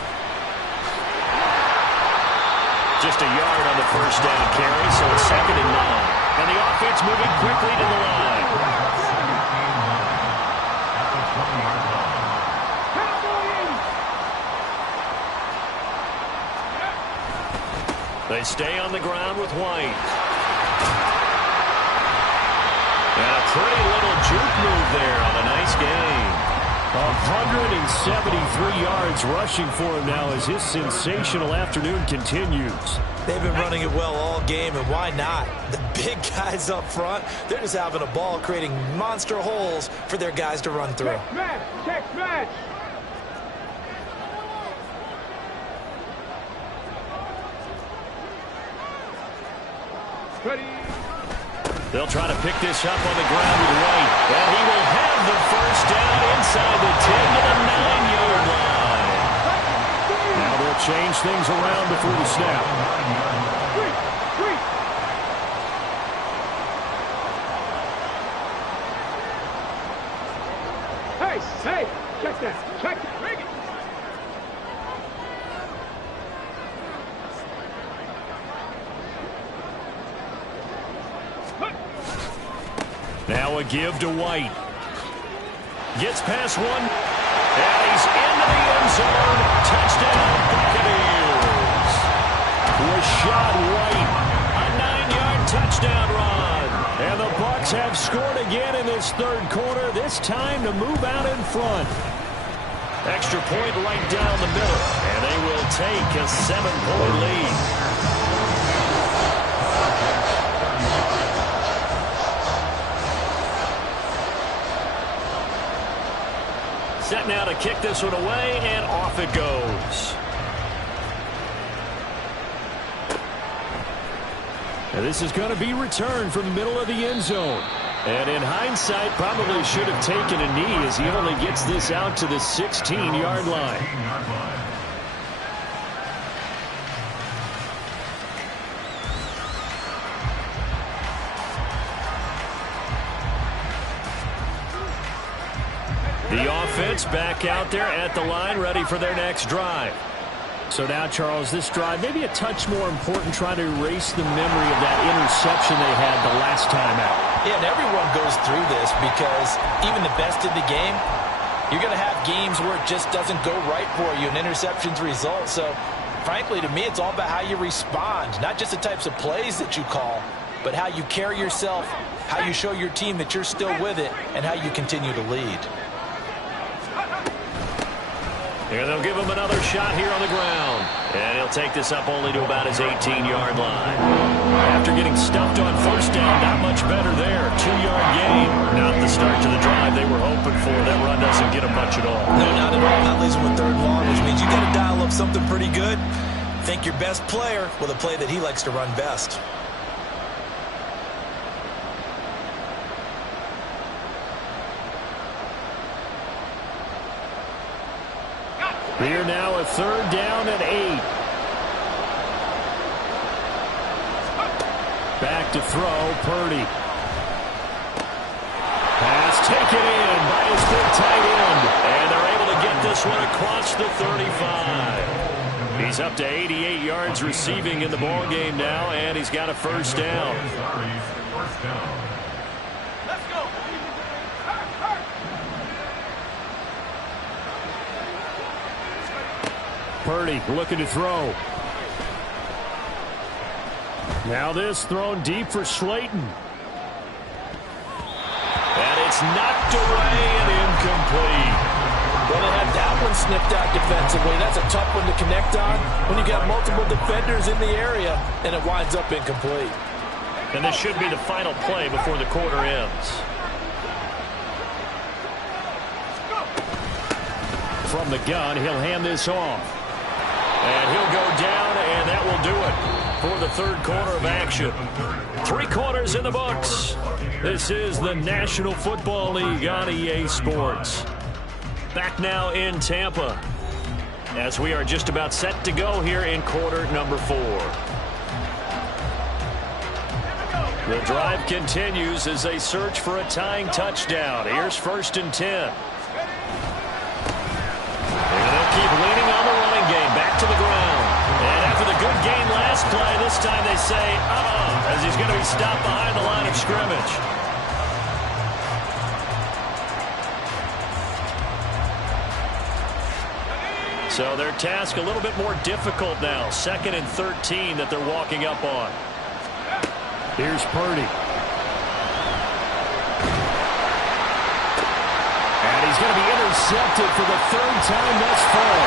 Just a yard on the first down carry, so it's 2nd and 9. And the offense moving quickly to the line. They stay on the ground with White. And a pretty little juke move there on a nice game. 173 yards rushing for him now as his sensational afternoon continues. They've been running it well all game, and why not? The big guys up front, they're just having a ball, creating monster holes for their guys to run through. Check smash. Ready. They'll try to pick this up on the ground with White. And he will have the first down inside the 10 to the 9-yard line. Now they'll change things around before the snap. Hey, check that. Bring it. Now a give to White. Gets past one. And he's into the end zone. Touchdown, Buccaneers. Rashad White. A 9-yard touchdown run. And the Bucs have scored again in this third quarter. This time to move out in front. Extra point right down the middle. And they will take a 7-point lead. Set now to kick this one away, and off it goes. And this is going to be returned from the middle of the end zone. And in hindsight, probably should have taken a knee as he only gets this out to the 16-yard line. The offense back out there at the line, ready for their next drive. So now, Charles, this drive maybe a touch more important, trying to erase the memory of that interception they had the last time out. Yeah, and everyone goes through this because even the best in the game, you're going to have games where it just doesn't go right for you, and interceptions result. So, frankly, to me, it's all about how you respond, not just the types of plays that you call, but how you carry yourself, how you show your team that you're still with it, and how you continue to lead. And they'll give him another shot here on the ground. And he'll take this up only to about his 18-yard line. After getting stuffed on first down, not much better there. 2-yard gain. Not the start to the drive they were hoping for. That run doesn't get him much at all. No, not at all. That leaves him with third and long, which means you got to dial up something pretty good. Think your best player with a play that he likes to run best. Here now a third down and 8. Back to throw, Purdy. Pass taken in by his big tight end. And they're able to get this one across the 35. He's up to 88 yards receiving in the ball game now, and he's got a first down. Purdy looking to throw. Now this thrown deep for Slayton. And it's knocked away and incomplete. Well, they had that one sniffed out defensively. That's a tough one to connect on when you got multiple defenders in the area, and it winds up incomplete. And this should be the final play before the quarter ends. From the gun, he'll hand this off. And he'll go down, and that will do it for the third quarter of action. 3 quarters in the books. This is the National Football League on EA Sports. Back now in Tampa as we are just about set to go here in quarter number 4. The drive continues as they search for a tying touchdown. Here's 1st and 10. And they'll keep leaning on the running game. Back to the ground. And after the good gain last play, this time they say, as he's going to be stopped behind the line of scrimmage. So their task a little bit more difficult now. 2nd and 13 that they're walking up on. Here's Purdy. And he's going to be intercepted for the 3rd time thus far.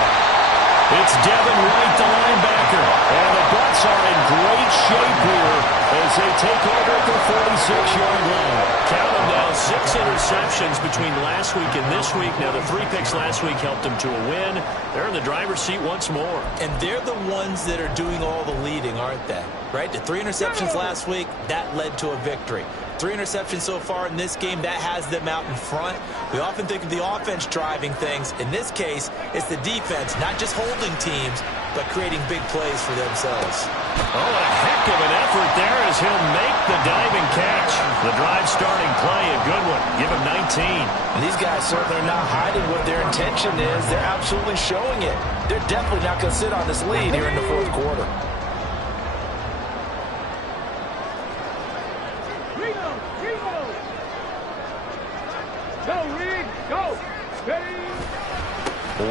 It's Devin White, the linebacker. And the Bucs are in great shape here as they take over at the 46-yard line. Count them down, 6 interceptions between last week and this week. Now, the 3 picks last week helped them to a win. They're in the driver's seat once more. And they're the ones that are doing all the leading, aren't they? Right? The 3 interceptions last week, that led to a victory. 3 interceptions so far in this game, that has them out in front. We often think of the offense driving things. In this case, it's the defense, not just holding teams, but creating big plays for themselves. Oh, a heck of an effort there as he'll make the diving catch. The drive starting play, a good one. Give him 19. And these guys certainly are not hiding what their intention is. They're absolutely showing it. They're definitely not going to sit on this lead here in the 4th quarter.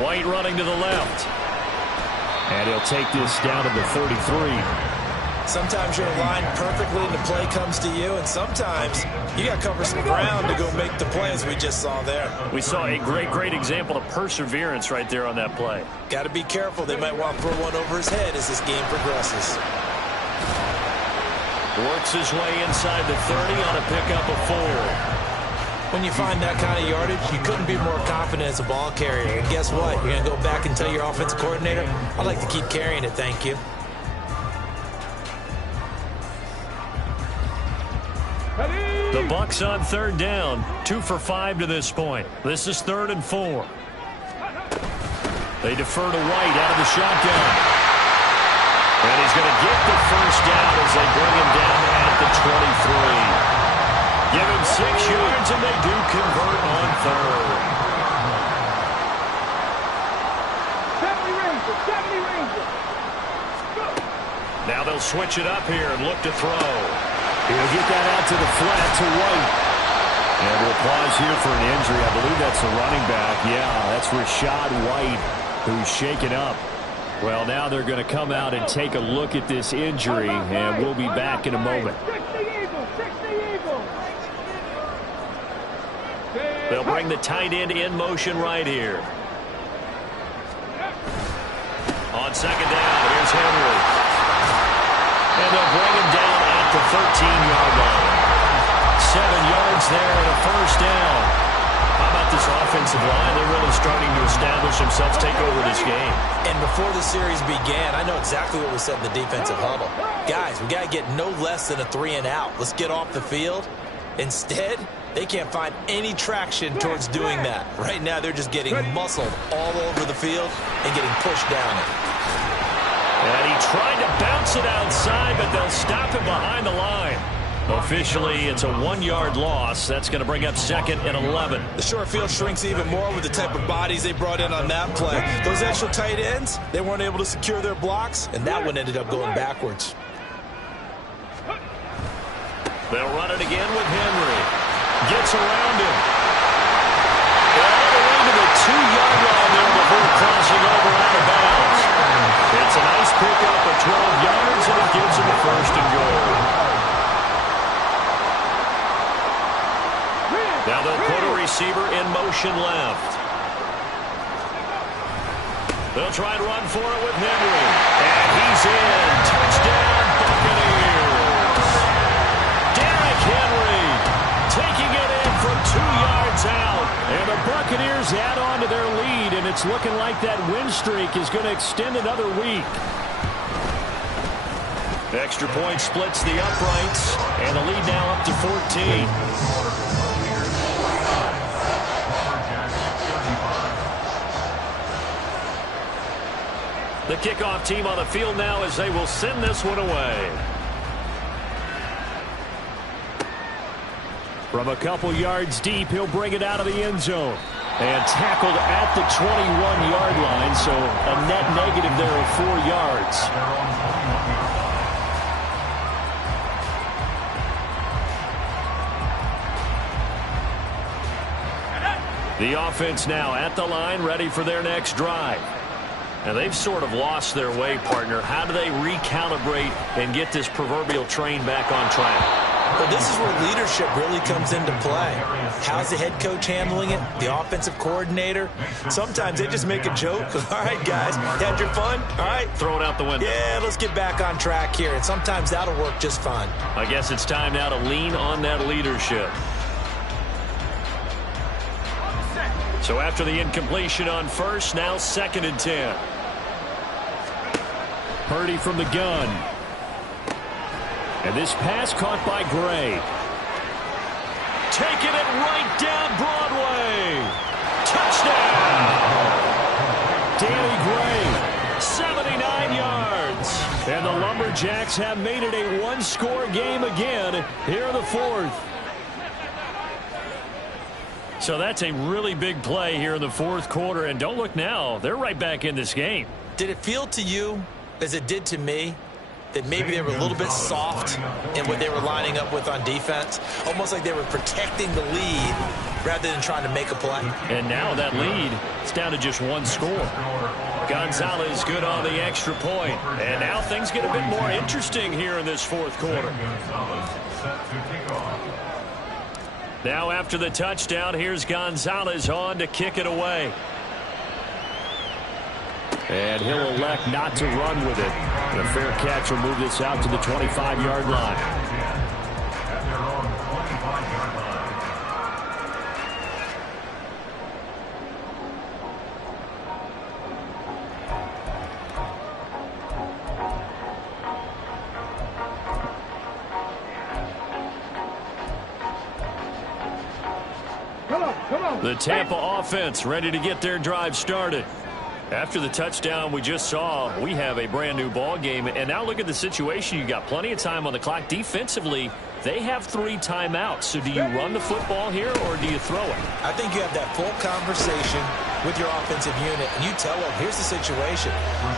White running to the left. And he'll take this down to the 33. Sometimes you're aligned perfectly and the play comes to you, and sometimes you got to cover some ground to go make the play, as we just saw there. We saw a great example of perseverance right there on that play. Got to be careful. They might want to throw one over his head as this game progresses. Works his way inside the 30 on a pickup of 4. When you find that kind of yardage, you couldn't be more confident as a ball carrier. And guess what? You're going to go back and tell your offensive coordinator, I'd like to keep carrying it, thank you. Ready? The Bucs on third down, 2 for 5 to this point. This is 3rd and 4. They defer to White out of the shotgun. And he's going to get the first down as they bring him down at the 23. Give him 6 yards, and they do convert on 3rd. 70 Rangers, 70 Rangers. Go. Now they'll switch it up here and look to throw. He'll get that out to the flat to White. And we'll pause here for an injury. I believe that's the running back. Yeah, that's Rashad White, who's shaken up. Well, now they're going to come out and take a look at this injury, and we'll be back in a moment. 60 Eagles, 60 Eagles. They'll bring the tight end in motion right here. On second down, here's Henry. And they'll bring him down at the 13-yard line. 7 yards there and a first down. How about this offensive line? They're really starting to establish themselves, take over this game. And before the series began, I know exactly what we said in the defensive huddle. Guys, we got to get no less than a 3-and-out. Let's get off the field. Instead, they can't find any traction towards doing that. Right now, they're just getting muscled all over the field and getting pushed down it. And he tried to bounce it outside, but they'll stop him behind the line. Officially, it's a 1-yard loss. That's going to bring up 2nd and 11. The short field shrinks even more with the type of bodies they brought in on that play. Those extra tight ends, they weren't able to secure their blocks, and that one ended up going backwards. They'll run it again with Henry. Gets around him. All the way to the 2-yard line there before crossing over out of bounds. It's a nice pickup of 12 yards, and it gives him a 1st and goal. Now they'll put a receiver in motion left. They'll try and run for it with Henry. And he's in. Touchdown, Buccaneers. Derrick Henry taking it in from 2 yards out. And the Buccaneers add on to their lead, and it's looking like that win streak is going to extend another week. Extra point splits the uprights, and the lead now up to 14. The kickoff team on the field now as they will send this one away. From a couple yards deep, he'll bring it out of the end zone. And tackled at the 21-yard line, so a net negative there of 4 yards. The offense now at the line, ready for their next drive. And they've sort of lost their way, partner. How do they recalibrate and get this proverbial train back on track? Well, this is where leadership really comes into play. How's the head coach handling it? The offensive coordinator? Sometimes they just make a joke. All right, guys, had your fun? All right. Throw it out the window. Yeah, let's get back on track here. And sometimes that'll work just fine. I guess it's time now to lean on that leadership. So after the incompletion on first, now 2nd and 10. Purdy from the gun. And this pass caught by Gray. Taking it right down Broadway. Touchdown! Danny Gray, 79 yards. And the Lumberjacks have made it a one-score game again here in the 4th. So that's a really big play here in the 4th quarter. And don't look now, they're right back in this game. Did it feel to you, as it did to me, that maybe they were a little bit soft in what they were lining up with on defense? Almost like they were protecting the lead rather than trying to make a play. And now that lead, it's down to just 1 score. Gonzalez good on the extra point. And now things get a bit more interesting here in this 4th quarter. Now after the touchdown, here's Gonzalez on to kick it away. And he'll elect not to run with it. And a fair catch will move this out to the 25-yard line. The Tampa offense ready to get their drive started. After the touchdown we just saw, we have a brand new ball game. And now look at the situation. You got plenty of time on the clock. Defensively, they have 3 timeouts. So do you run the football here or do you throw it? I think you have that full conversation with your offensive unit, and you tell them, here's the situation.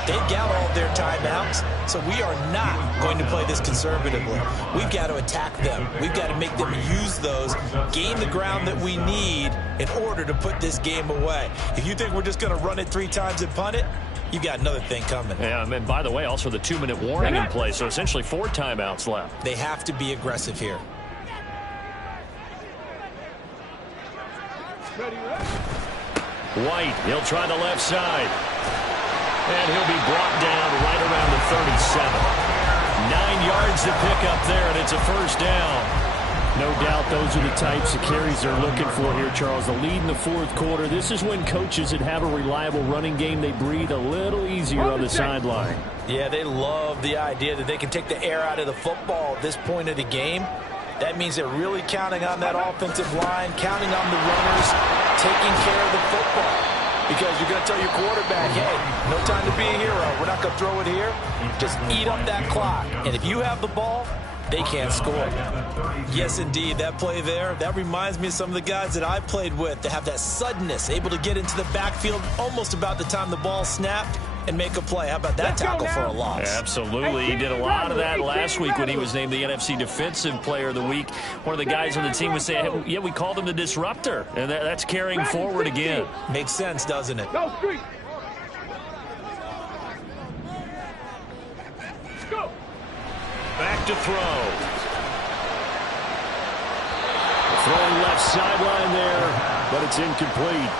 They've got all of their timeouts, so we are not going to play this conservatively. We've got to attack them. We've got to make them use those, gain the ground that we need in order to put this game away. If you think we're just going to run it 3 times and punt it, you've got another thing coming. Yeah, and by the way, also the 2-minute warning in play, so essentially 4 timeouts left. They have to be aggressive here. White, he'll try the left side. And he'll be brought down right around the 37. 9 yards to pick up there, and it's a first down. No doubt those are the types of carries they're looking for here, Charles. The lead in the 4th quarter. This is when coaches that have a reliable running game, they breathe a little easier on the sideline. Yeah, they love the idea that they can take the air out of the football at this point of the game. That means they're really counting on that offensive line, counting on the runners, taking care of the football. Because you're going to tell your quarterback, hey, no time to be a hero. We're not going to throw it here. Just eat up that clock. And if you have the ball, they can't score. Yes, indeed, that play there, that reminds me of some of the guys that I played with that have that suddenness, able to get into the backfield almost about the time the ball snapped and make a play. How about that tackle for a loss? Absolutely. He did a lot of that last week when he was named the NFC Defensive Player of the Week. One of the guys on the team was saying, hey, yeah, we called him the disruptor, and that's carrying forward again. Makes sense, doesn't it? Go, street. Go. Back to throw. Throwing left sideline there, but it's incomplete.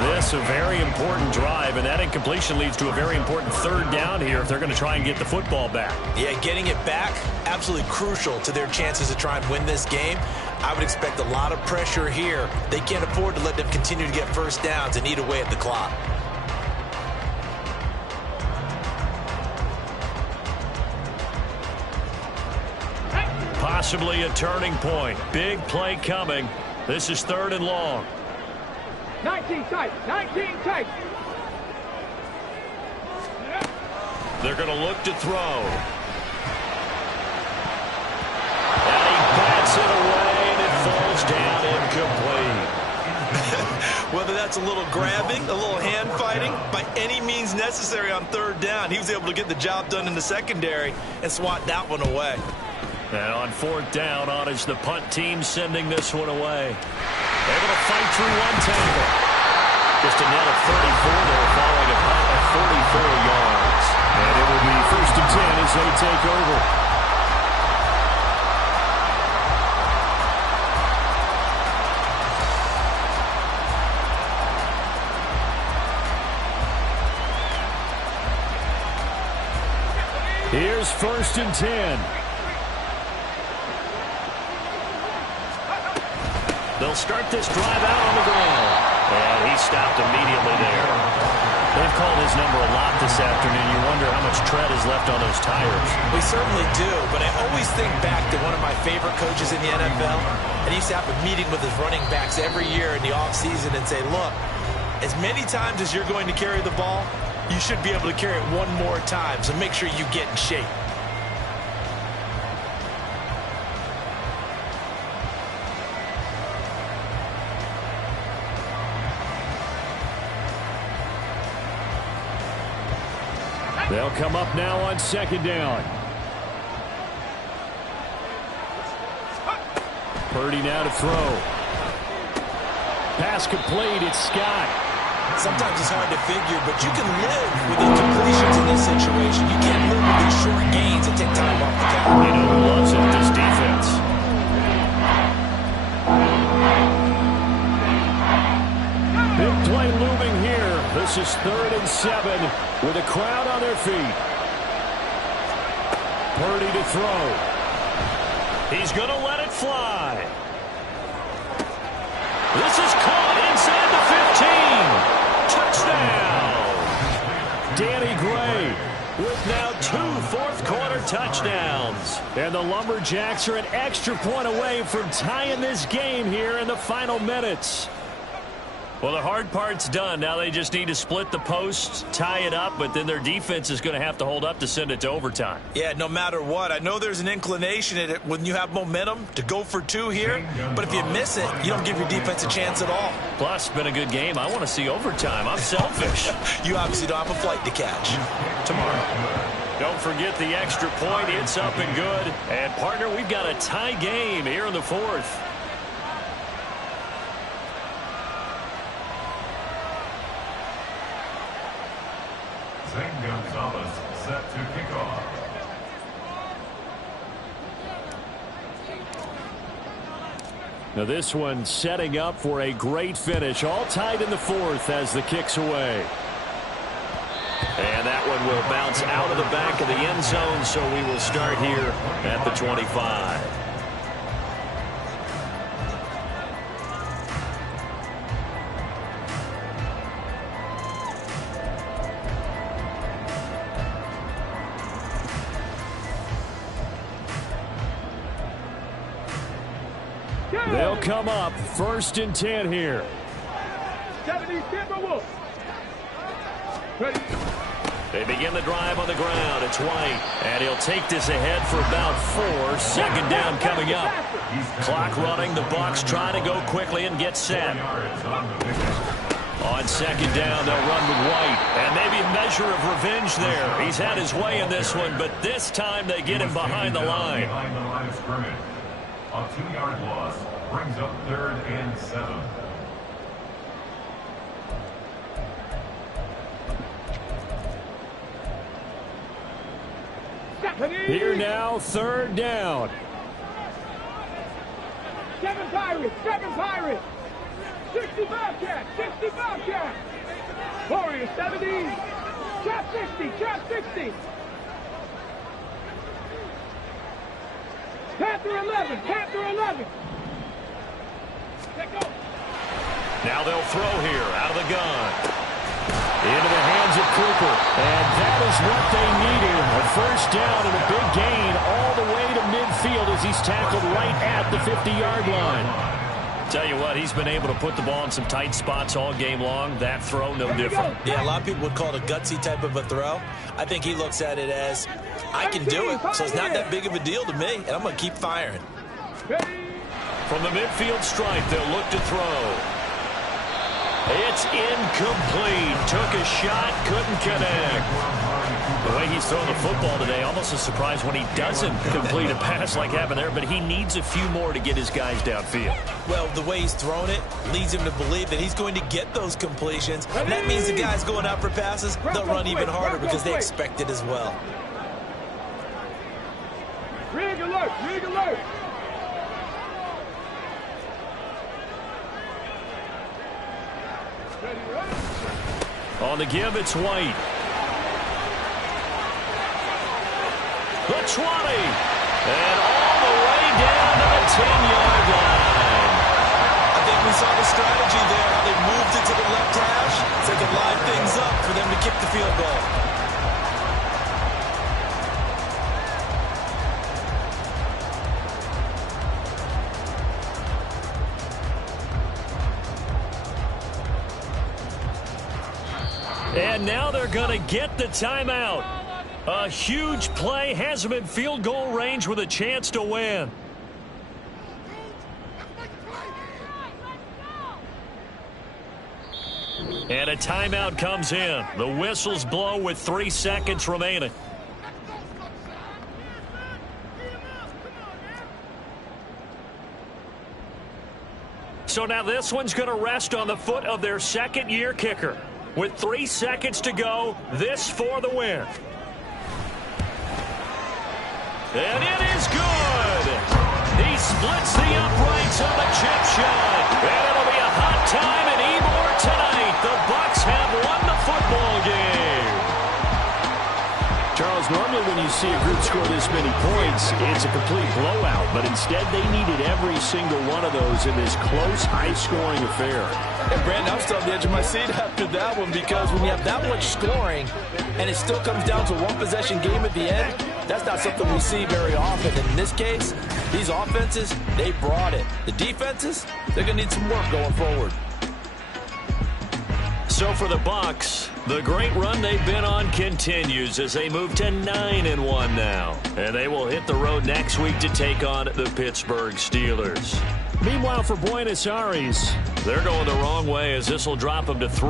This a very important drive, and that incompletion leads to a very important 3rd down here if they're going to try and get the football back. Yeah, getting it back, absolutely crucial to their chances to try and win this game. I would expect a lot of pressure here. They can't afford to let them continue to get first downs and eat away at the clock. Possibly a turning point. Big play coming. This is 3rd and long. 19 tight. 19 tight. They're going to look to throw. And he bats it away, and it falls down incomplete. Whether that's a little grabbing, a little hand fighting, by any means necessary on 3rd down, he was able to get the job done in the secondary and swat that one away. And on 4th down, on is the punt team sending this one away. Able to fight through one tackle. Just a net of 34 there, following a punt of 44 yards. And it will be 1st and 10 as they take over. Here's 1st and 10. They'll start this drive out on the ground. And he stopped immediately there. They've called his number a lot this afternoon. You wonder how much tread is left on those tires. We certainly do, but I always think back to one of my favorite coaches in the NFL. And he used to have a meeting with his running backs every year in the offseason and say, look, as many times as you're going to carry the ball, you should be able to carry it one more time, so make sure you get in shape. They'll come up now on 2nd down. Purdy now to throw. Pass complete. It's Scott. Sometimes it's hard to figure, but you can live with incompletions in this situation. You can't live with these short gains that take time off the clock. You know who loves it? This defense. Big play looming here. This is 3rd and 7 with a crowd on their feet. Purdy to throw. He's going to let it fly. This is caught inside the 15. Touchdown. Danny Gray with now 2 fourth-quarter touchdowns. And the Lumberjacks are an extra point away from tying this game here in the final minutes. Well, the hard part's done. Now they just need to split the post, tie it up, but then their defense is going to have to hold up to send it to overtime. Yeah, no matter what. I know there's an inclination in it when you have momentum to go for two here, but if you miss it, you don't give your defense a chance at all. Plus, been a good game. I want to see overtime. I'm selfish. You obviously don't have a flight to catch. Tomorrow. Don't forget the extra point. It's up and good. And, partner, we've got a tie game here in the fourth. Gonzalez set to kick off. Now this one setting up for a great finish. All tied in the fourth as the kick's away. And that one will bounce out of the back of the end zone, so we will start here at the 25. They'll come up 1st and 10 here. 70 Timberwolves. Ready. They begin the drive on the ground. It's White, and he'll take this ahead for about 4. Second down coming up. Clock running. The Bucs trying to go quickly and get set. On second down, they'll run with White, and maybe a measure of revenge there. He's had his way in this one, but this time they get him behind the line. Behind the line of scrimmage. A 2-yard loss brings up 3rd and 7. Here now, 3rd down. 7 Pirates, 7 Pirates. 60 Bobcats, 60 Bobcats. Warriors, 70. Trap 60, trap 60. Panther 11, Panther 11. Let go. Now they'll throw here out of the gun. Into the hands of Cooper. And that is what they needed. A 1st down and a big gain all the way to midfield as he's tackled right at the 50-yard line. Tell you what, he's been able to put the ball in some tight spots all game long. That throw, no different. Yeah, a lot of people would call it a gutsy type of a throw. I think he looks at it as, I can do it, so it's not that big of a deal to me, and I'm going to keep firing. From the midfield stripe, they'll look to throw. It's incomplete. Took a shot, couldn't connect. The way he's throwing the football today, almost a surprise when he doesn't complete a pass like happened there, but he needs a few more to get his guys downfield. Well, the way he's thrown it leads him to believe that he's going to get those completions. And that means the guys going out for passes, they'll run even harder because they expect it as well. Rig alert, rig alert. On the give, it's White. The 20. And all the way down to the 10-yard line. I think we saw the strategy there, how they moved it to the left hash so they could line things up for them to kick the field goal. And now they're going to get the timeout. A huge play has them in field goal range with a chance to win. And a timeout comes in. The whistles blow with 3 seconds remaining. So now this one's going to rest on the foot of their second-year kicker. With 3 seconds to go, this for the win. And it is good. He splits the uprights on the chip shot. And it'll be a hot time in Ybor tonight. The Bucs have won the football game. Charles, normally when you see a group score this many points, it's a complete blowout. But instead, they needed every single one of those in this close, high-scoring affair. And Brandon, I'm still on the edge of my seat after that one because when you have that much scoring and it still comes down to a one-possession game at the end, that's not something we see very often. And in this case, these offenses, they brought it. The defenses, they're going to need some work going forward. so for the Bucs, the great run they've been on continues as they move to 9-1 now. And they will hit the road next week to take on the Pittsburgh Steelers. Meanwhile, for Buenos Aires, they're going the wrong way as this will drop them to 3.